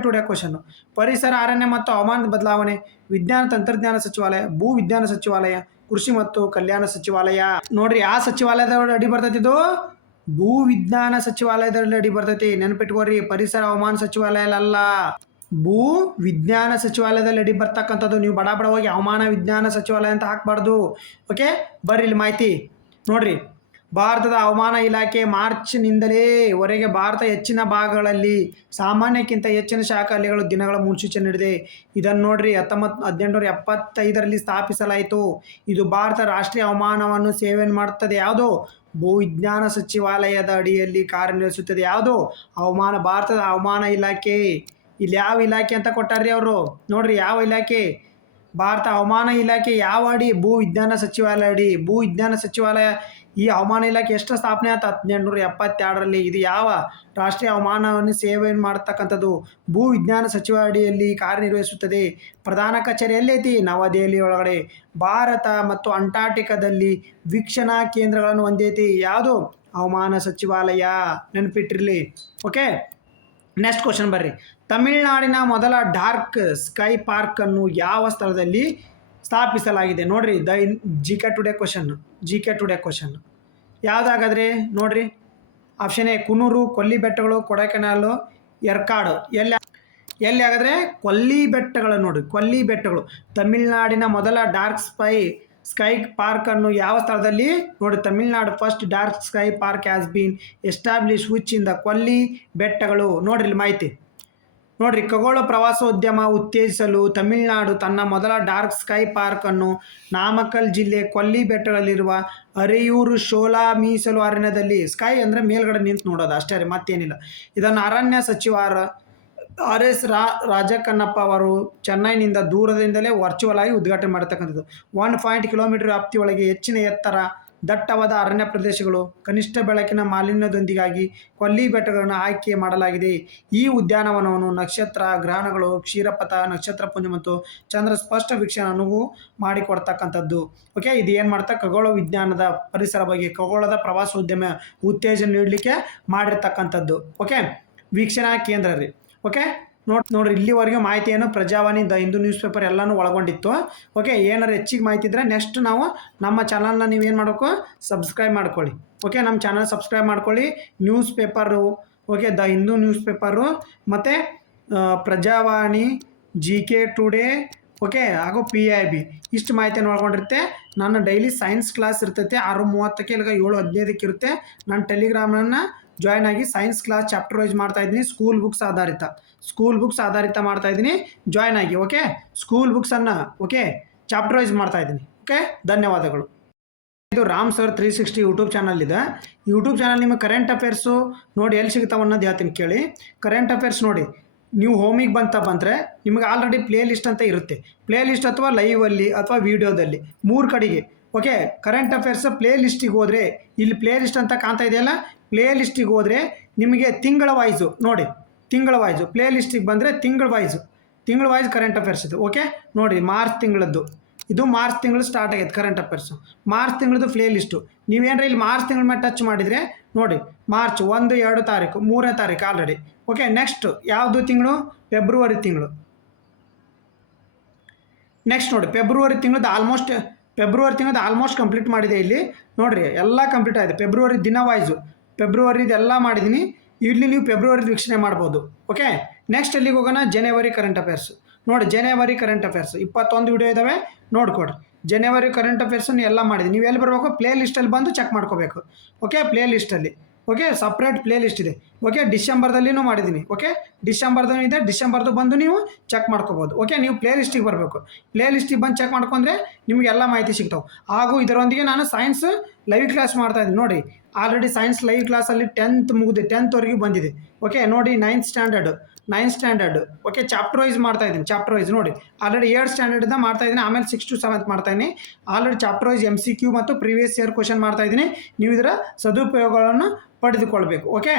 today question. ಪರಿಸರ, ಅರಣ್ಯ ಮತ್ತು ಹವಾಮಾನ ಬದಲಾವಣೆ, ವಿಜ್ಞಾನ ತಂತ್ರಜ್ಞಾನ ಸಚಿವಾಲಯ, ಭೂ ವಿಜ್ಞಾನ ಸಚಿವಾಲಯ, ಕೃಷಿ ಮತ್ತು ಕಲ್ಯಾಣ ಸಚಿವಾಲಯ. ನೋಡ್ರಿ ಆ ಸಚಿವಾಲಯದ ಅಡಿ ಬರ್ತೈತಿ ಇದು? ಭೂ ವಿಜ್ಞಾನ ಸಚಿವಾಲಯದಲ್ಲಿ ಅಡಿ ಬರ್ತೈತಿ. ನೆನಪಿಟ್ಕೋರಿ, ಪರಿಸರ ಹವಾಮಾನ ಸಚಿವಾಲಯ ಅಲ್ಲ, ಭೂ ವಿಜ್ಞಾನ ಸಚಿವಾಲಯದಲ್ಲಿ ಅಡಿ ಬರ್ತಕ್ಕಂಥದ್ದು. ನೀವು ಬಡ ಹೋಗಿ ಹವಾಮಾನ ವಿಜ್ಞಾನ ಸಚಿವಾಲಯ ಅಂತ ಹಾಕಬಾರ್ದು. ಓಕೆ, ಬರ್ರಿ ಇಲ್ಲಿ ಮಾಹಿತಿ ನೋಡ್ರಿ. ಭಾರತದ ಹವಾಮಾನ ಇಲಾಖೆ ಮಾರ್ಚ್ನಿಂದಲೇ ವರೆಗೆ ಭಾರತ ಹೆಚ್ಚಿನ ಭಾಗಗಳಲ್ಲಿ ಸಾಮಾನ್ಯಕ್ಕಿಂತ ಹೆಚ್ಚಿನ ಶಾಖ ಅಲೆಗಳು ದಿನಗಳ ಮುನ್ಸೂಚನೆ ನೀಡಿದೆ. ಇದನ್ನು ನೋಡ್ರಿ 1875ರಲ್ಲಿ ಸ್ಥಾಪಿಸಲಾಯಿತು. ಇದು ಭಾರತ ರಾಷ್ಟ್ರೀಯ ಹವಾಮಾನವನ್ನು ಸೇವೆ ಮಾಡುತ್ತದೆ. ಯಾವುದು? ಭೂವಿಜ್ಞಾನ ಸಚಿವಾಲಯದ ಅಡಿಯಲ್ಲಿ ಕಾರ್ಯನಿರ್ವಹಿಸುತ್ತದೆ. ಯಾವುದು? ಭಾರತದ ಹವಾಮಾನ ಇಲಾಖೆ. ಇಲ್ಲಿ ಯಾವ ಇಲಾಖೆ ಅಂತ ಕೊಟ್ಟಾರ್ರಿ ಅವರು? ನೋಡ್ರಿ ಯಾವ ಇಲಾಖೆ? ಭಾರತ ಹವಾಮಾನ ಇಲಾಖೆ ಯಾವ ಅಡಿ? ಭೂ ವಿಜ್ಞಾನ ಸಚಿವಾಲಯ ಅಡಿ. ಭೂ ವಿಜ್ಞಾನ ಸಚಿವಾಲಯ ಈ ಹವಾಮಾನ ಇಲಾಖೆ ಎಷ್ಟು ಸ್ಥಾಪನೆ ಆಯ್ತು? 1872ರಲ್ಲಿ. ಇದು ಯಾವ ರಾಷ್ಟ್ರೀಯ ಹವಾಮಾನವನ್ನು ಸೇವೆ ಮಾಡತಕ್ಕಂಥದ್ದು? ಭೂ ವಿಜ್ಞಾನ ಸಚಿವ ಅಡಿಯಲ್ಲಿ ಕಾರ್ಯನಿರ್ವಹಿಸುತ್ತದೆ. ಪ್ರಧಾನ ಕಚೇರಿ ಎಲ್ಲೈತಿ? ನವದೆಹಲಿ ಒಳಗಡೆ. ಭಾರತ ಮತ್ತು ಅಂಟಾರ್ಟಿಕಾದಲ್ಲಿ ವೀಕ್ಷಣಾ ಕೇಂದ್ರಗಳನ್ನು ಹೊಂದೈತಿ. ಯಾವುದು? ಹವಾಮಾನ ಸಚಿವಾಲಯ. ನೆನಪಿಟ್ಟಿರಲಿ. ಓಕೆ, ನೆಕ್ಸ್ಟ್ ಕ್ವಶನ್ ಬರ್ರಿ. ತಮಿಳುನಾಡಿನ ಮೊದಲ ಡಾರ್ಕ್ ಸ್ಕೈ ಪಾರ್ಕ್ ಅನ್ನು ಯಾವ ಸ್ಥಳದಲ್ಲಿ ಸ್ಥಾಪಿಸಲಾಗಿದೆ? ನೋಡ್ರಿ GK ಟುಡೇ ಕ್ವಶನ್. ಯಾವುದಾಗಾದ್ರೆ ನೋಡ್ರಿ. ಆಪ್ಷನ್ ಎ ಕುನೂರು, ಕೊಲ್ಲಿ ಬೆಟ್ಟಗಳು, ಕೊಡೈಕೆನಾಲು, ಎರ್ಕಾಡು. ಎಲ್ಲಿ ಹಾಗಾದ್ರೆ? ಕೊಲ್ಲಿ ಬೆಟ್ಟಗಳು. ನೋಡ್ರಿ ಕೊಲ್ಲಿ ಬೆಟ್ಟಗಳು. ತಮಿಳುನಾಡಿನ ಮೊದಲ ಡಾರ್ಕ್ ಸ್ಕೈ ಪಾರ್ಕ್ ಅನ್ನು ಯಾವ ಸ್ಥಳದಲ್ಲಿ? ನೋಡಿ, Tamil Nadu first dark sky park has been establish which in the ಕೊಲ್ಲಿ ಬೆಟ್ಟಗಳು. ನೋಡ್ರಿ ಇಲ್ಲಿ ಮಾಹಿತಿ ನೋಡ್ರಿ. ಖಗೋಳ ಪ್ರವಾಸೋದ್ಯಮ ಉತ್ತೇಜಿಸಲು ತಮಿಳುನಾಡು ತನ್ನ ಮೊದಲ ಡಾರ್ಕ್ ಸ್ಕೈ ಪಾರ್ಕ್ ಅನ್ನು ನಾಮಕ್ಕಲ್ ಜಿಲ್ಲೆ ಕೊಲ್ಲಿ ಬೆಟ್ಟಗಳಲ್ಲಿರುವ ಅರೆಯೂರು ಶೋಲಾ ಮೀಸಲು ಅರಣ್ಯದಲ್ಲಿ, ಸ್ಕೈ ಅಂದರೆ ಮೇಲ್ಗಡೆ ನಿಂತು ನೋಡೋದು ಅಷ್ಟೇ ರೀ, ಮತ್ತೇನಿಲ್ಲ. ಇದನ್ನು ಅರಣ್ಯ ಸಚಿವರ RS ರಾಜಕನ್ನಪ್ಪ ಅವರು ಚೆನ್ನೈನಿಂದ ದೂರದಿಂದಲೇ ವರ್ಚುವಲ್ ಆಗಿ ಉದ್ಘಾಟನೆ ಮಾಡತಕ್ಕಂಥದ್ದು. 1 ಕಿಲೋಮೀಟರ್ ವ್ಯಾಪ್ತಿಯೊಳಗೆ ಹೆಚ್ಚಿನ ಎತ್ತರ, ದಟ್ಟವಾದ ಅರಣ್ಯ ಪ್ರದೇಶಗಳು, ಕನಿಷ್ಠ ಬೆಳಕಿನ ಮಾಲಿನ್ಯದೊಂದಿಗಾಗಿ ಕೊಲ್ಲಿ ಬೆಟ್ಟಗಳನ್ನು ಆಯ್ಕೆ ಮಾಡಲಾಗಿದೆ. ಈ ಉದ್ಯಾನವನವನ್ನು ನಕ್ಷತ್ರ, ಗ್ರಹಣಗಳು, ಕ್ಷೀರಪಥ, ನಕ್ಷತ್ರಪುಂಜ ಮತ್ತು ಚಂದ್ರ ಸ್ಪಷ್ಟ ವೀಕ್ಷಣೆ ಅನುವು ಮಾಡಿಕೊಡ್ತಕ್ಕಂಥದ್ದು. ಓಕೆ, ಇದು ಏನು ಮಾಡ್ತಾ? ಖಗೋಳ ವಿಜ್ಞಾನದ ಪರಿಸರ ಬಗ್ಗೆ, ಖಗೋಳದ ಪ್ರವಾಸೋದ್ಯಮ ಉತ್ತೇಜನ ನೀಡಲಿಕ್ಕೆ ಮಾಡಿರ್ತಕ್ಕಂಥದ್ದು. ಓಕೆ, ವೀಕ್ಷಣಾ ಕೇಂದ್ರ ರೀ. ಓಕೆ, ನೋಡ್ರಿ ಇಲ್ಲಿವರೆಗೆ ಮಾಹಿತಿಯನ್ನು ಪ್ರಜಾವಾಣಿ, ಹಿಂದೂ ನ್ಯೂಸ್ ಪೇಪರ್ ಎಲ್ಲನೂ ಒಳಗೊಂಡಿತ್ತು. ಓಕೆ, ಏನಾರು ಹೆಚ್ಚಿಗೆ ಮಾಹಿತಿ ಇದ್ದರೆ ನೆಕ್ಸ್ಟ್ ನಾವು ನಮ್ಮ ಚಾನಲ್ನ ನೀವೇನು ಮಾಡಬೇಕು? ಸಬ್ಸ್ಕ್ರೈಬ್ ಮಾಡ್ಕೊಳ್ಳಿ. ಓಕೆ, ನಮ್ಮ ಚಾನಲ್ ಸಬ್ಸ್ಕ್ರೈಬ್ ಮಾಡ್ಕೊಳ್ಳಿ. News paper, okay, Hindu news paper ಮತ್ತು ಪ್ರಜಾವಾಣಿ, GK ಟುಡೇ, ಓಕೆ, ಹಾಗೂ PIB ಇಷ್ಟು ಮಾಹಿತಿಯನ್ನು ಒಳಗೊಂಡಿರುತ್ತೆ. ನನ್ನ ಡೈಲಿ ಸೈನ್ಸ್ ಕ್ಲಾಸ್ ಇರ್ತೈತೆ 6:30ಕ್ಕೆ, ಇಲ್ಲ 7:15ಕ್ಕೆ ಇರುತ್ತೆ. ನನ್ನ ಟೆಲಿಗ್ರಾಮನ್ನು ಜಾಯ್ನ್ ಆಗಿ ಸೈನ್ಸ್ ಕ್ಲಾಸ್ ಚಾಪ್ಟರ್ ವೈಸ್ ಮಾಡ್ತಾ ಇದ್ದೀನಿ. ಸ್ಕೂಲ್ ಬುಕ್ಸ್ ಆಧಾರಿತ ಮಾಡ್ತಾ ಇದ್ದೀನಿ. ಜಾಯ್ನ್ ಆಗಿ. ಓಕೆ, ಸ್ಕೂಲ್ ಬುಕ್ಸನ್ನು ಓಕೆ ಚಾಪ್ಟರ್ ವೈಸ್ ಮಾಡ್ತಾ ಇದ್ದೀನಿ. ಓಕೆ, ಧನ್ಯವಾದಗಳು. ಇದು ರಾಮ್ ಸರ್ 360 ಯೂಟ್ಯೂಬ್ ಚಾನಲ್ ಇದೆ. ಯೂಟ್ಯೂಬ್ ಚಾನಲ್ ನಿಮಗೆ ಕರೆಂಟ್ ಅಫೇರ್ಸು ನೋಡಿ ಎಲ್ಲಿ ಸಿಗ್ತಾವೆ ಅನ್ನೋದು ಹೇಳ್ತೀನಿ ಕೇಳಿ. ಕರೆಂಟ್ ಅಫೇರ್ಸ್ ನೋಡಿ, ನೀವು ಹೋಮಿಗೆ ಬಂದರೆ ನಿಮಗೆ ಆಲ್ರೆಡಿ ಪ್ಲೇ ಲಿಸ್ಟ್ ಅಂತ ಇರುತ್ತೆ. ಪ್ಲೇ ಲಿಸ್ಟ್ ಅಥವಾ ಲೈವಲ್ಲಿ ಅಥವಾ ವೀಡಿಯೋದಲ್ಲಿ 3 ಕಡೆಗೆ. ಓಕೆ, ಕರೆಂಟ್ ಅಫೇರ್ಸ್ ಪ್ಲೇ ಲಿಸ್ಟಿಗೆ ಹೋದರೆ ಇಲ್ಲಿ ಪ್ಲೇ ಲಿಸ್ಟ್ ಅಂತ ಕಾಣ್ತಾ ಇದೆಯಲ್ಲ, ಪ್ಲೇ ಲಿಸ್ಟಿಗೆ ಹೋದರೆ ನಿಮಗೆ ತಿಂಗಳ ವೈಸು ನೋಡಿ, ತಿಂಗಳ ವೈಸು ಪ್ಲೇ ಲಿಸ್ಟಿಗೆ ಬಂದರೆ ತಿಂಗಳ ವೈಸ್ ಕರೆಂಟ್ ಅಫೇರ್ಸ್ ಇದು. ಓಕೆ ನೋಡಿ, ಮಾರ್ಚ್ ತಿಂಗಳದ್ದು ಇದು, ಮಾರ್ಚ್ ತಿಂಗಳು ಸ್ಟಾರ್ಟ್ ಆಗೈತೆ ಕರೆಂಟ್ ಅಫೇರ್ಸು. ಮಾರ್ಚ್ ತಿಂಗಳದ್ದು ಪ್ಲೇ ಲಿಸ್ಟು ನೀವೇನರ ಇಲ್ಲಿ ಮಾರ್ಚ್ ತಿಂಗಳ ಮೇಲೆ ಟಚ್ ಮಾಡಿದರೆ ನೋಡಿ, ಮಾರ್ಚ್ 1, 2 ತಾರೀಕು, 3ನೇ ತಾರೀಕು ಆಲ್ರೆಡಿ. ಓಕೆ, ನೆಕ್ಸ್ಟ್ ಯಾವುದು ತಿಂಗಳು? ಫೆಬ್ರವರಿ ತಿಂಗಳು. ನೆಕ್ಸ್ಟ್ ನೋಡಿ, ಫೆಬ್ರವರಿ ತಿಂಗಳದ್ದು ಆಲ್ಮೋಸ್ಟ್ ಕಂಪ್ಲೀಟ್ ಮಾಡಿದೆ. ಇಲ್ಲಿ ನೋಡಿರಿ ಎಲ್ಲ ಕಂಪ್ಲೀಟ್ ಆಗಿದೆ. ಫೆಬ್ರವರಿ ದಿನ ವೈಸು ಫೆಬ್ರವರಿದೆಲ್ಲ ಮಾಡಿದ್ದೀನಿ. ಇಲ್ಲಿ ನೀವು ಫೆಬ್ರವರಿ ವೀಕ್ಷಣೆ ಮಾಡ್ಬೋದು. ಓಕೆ, ನೆಕ್ಸ್ಟ್ ಎಲ್ಲಿಗೆ ಹೋಗೋಣ? ಜನವರಿ ಕರೆಂಟ್ ಅಫೇರ್ಸ್ ನೋಡಿ. ಜನವರಿ ಕರೆಂಟ್ ಅಫೇರ್ಸ್ 21 ವಿಡಿಯೋ ಇದ್ದಾವೆ, ನೋಡ್ಕೊಡ್ರಿ. ಜನವರಿ ಕರೆಂಟ್ ಅಫೇರ್ಸನ್ನು ಎಲ್ಲ ಮಾಡಿದ್ದೀನಿ. ನೀವು ಎಲ್ಲಿ ಬರಬೇಕು? ಪ್ಲೇ ಲಿಸ್ಟಲ್ಲಿ ಬಂದು ಚೆಕ್ ಮಾಡ್ಕೋಬೇಕು. ಓಕೆ, ಪ್ಲೇ ಲಿಸ್ಟಲ್ಲಿ ಓಕೆ ಸಪ್ರೇಟ್ ಪ್ಲೇ ಲಿಸ್ಟ್ ಇದೆ. ಓಕೆ, ಡಿಸೆಂಬರ್ದಲ್ಲಿನೂ ಮಾಡಿದ್ದೀನಿ. ಓಕೆ, ಡಿಸೆಂಬರ್ದು ಇದೆ, ಡಿಸೆಂಬರ್ದು ಬಂದು ನೀವು ಚೆಕ್ ಮಾಡ್ಕೋಬೋದು. ಓಕೆ, ನೀವು ಪ್ಲೇ ಲಿಸ್ಟಿಗೆ ಬರಬೇಕು. ಪ್ಲೇ ಲಿಸ್ಟಿಗೆ ಬಂದು ಚೆಕ್ ಮಾಡ್ಕೊಂಡ್ರೆ ನಿಮಗೆಲ್ಲ ಮಾಹಿತಿ ಸಿಗ್ತಾವೆ. ಹಾಗೂ ಇದರೊಂದಿಗೆ ನಾನು ಸೈನ್ಸ್ ಲೈವ್ ಕ್ಲಾಸ್ ಮಾಡ್ತಾಯಿದ್ದೀನಿ ನೋಡಿ. ಆಲ್ರೆಡಿ ಸೈನ್ಸ್ ಲೈವ್ ಕ್ಲಾಸಲ್ಲಿ 10th ಮುಗಿದು 10th ಬಂದಿದೆ. ಓಕೆ ನೋಡಿ, 9th standard okay chapter wise ಮಾಡ್ತಾಯಿದ್ದೀನಿ. ಚಾಪ್ಟರ್ ವೈಸ್ ನೋಡಿ, ಆಲ್ರೆಡಿ 3rd ಸ್ಟ್ಯಾಂಡರ್ಡಿಂದ ಮಾಡ್ತಾಯಿದ್ದೀನಿ. ಆಮೇಲೆ 6th to 7th ಮಾಡ್ತಾಯಿದ್ದೀನಿ. ಆಲ್ರೆಡಿ ಚಾಪ್ಟರ್ ವೈಸ್ MCQ ಮತ್ತು ಪ್ರೀವಿಯಸ್ ಇಯರ್ ಕ್ವಶನ್ ಮಾಡ್ತಾಯಿದ್ದೀನಿ. ನೀವು ಇದರ ಸದುಪಯೋಗಗಳನ್ನು ಪಡೆದುಕೊಳ್ಬೇಕು. ಓಕೆ.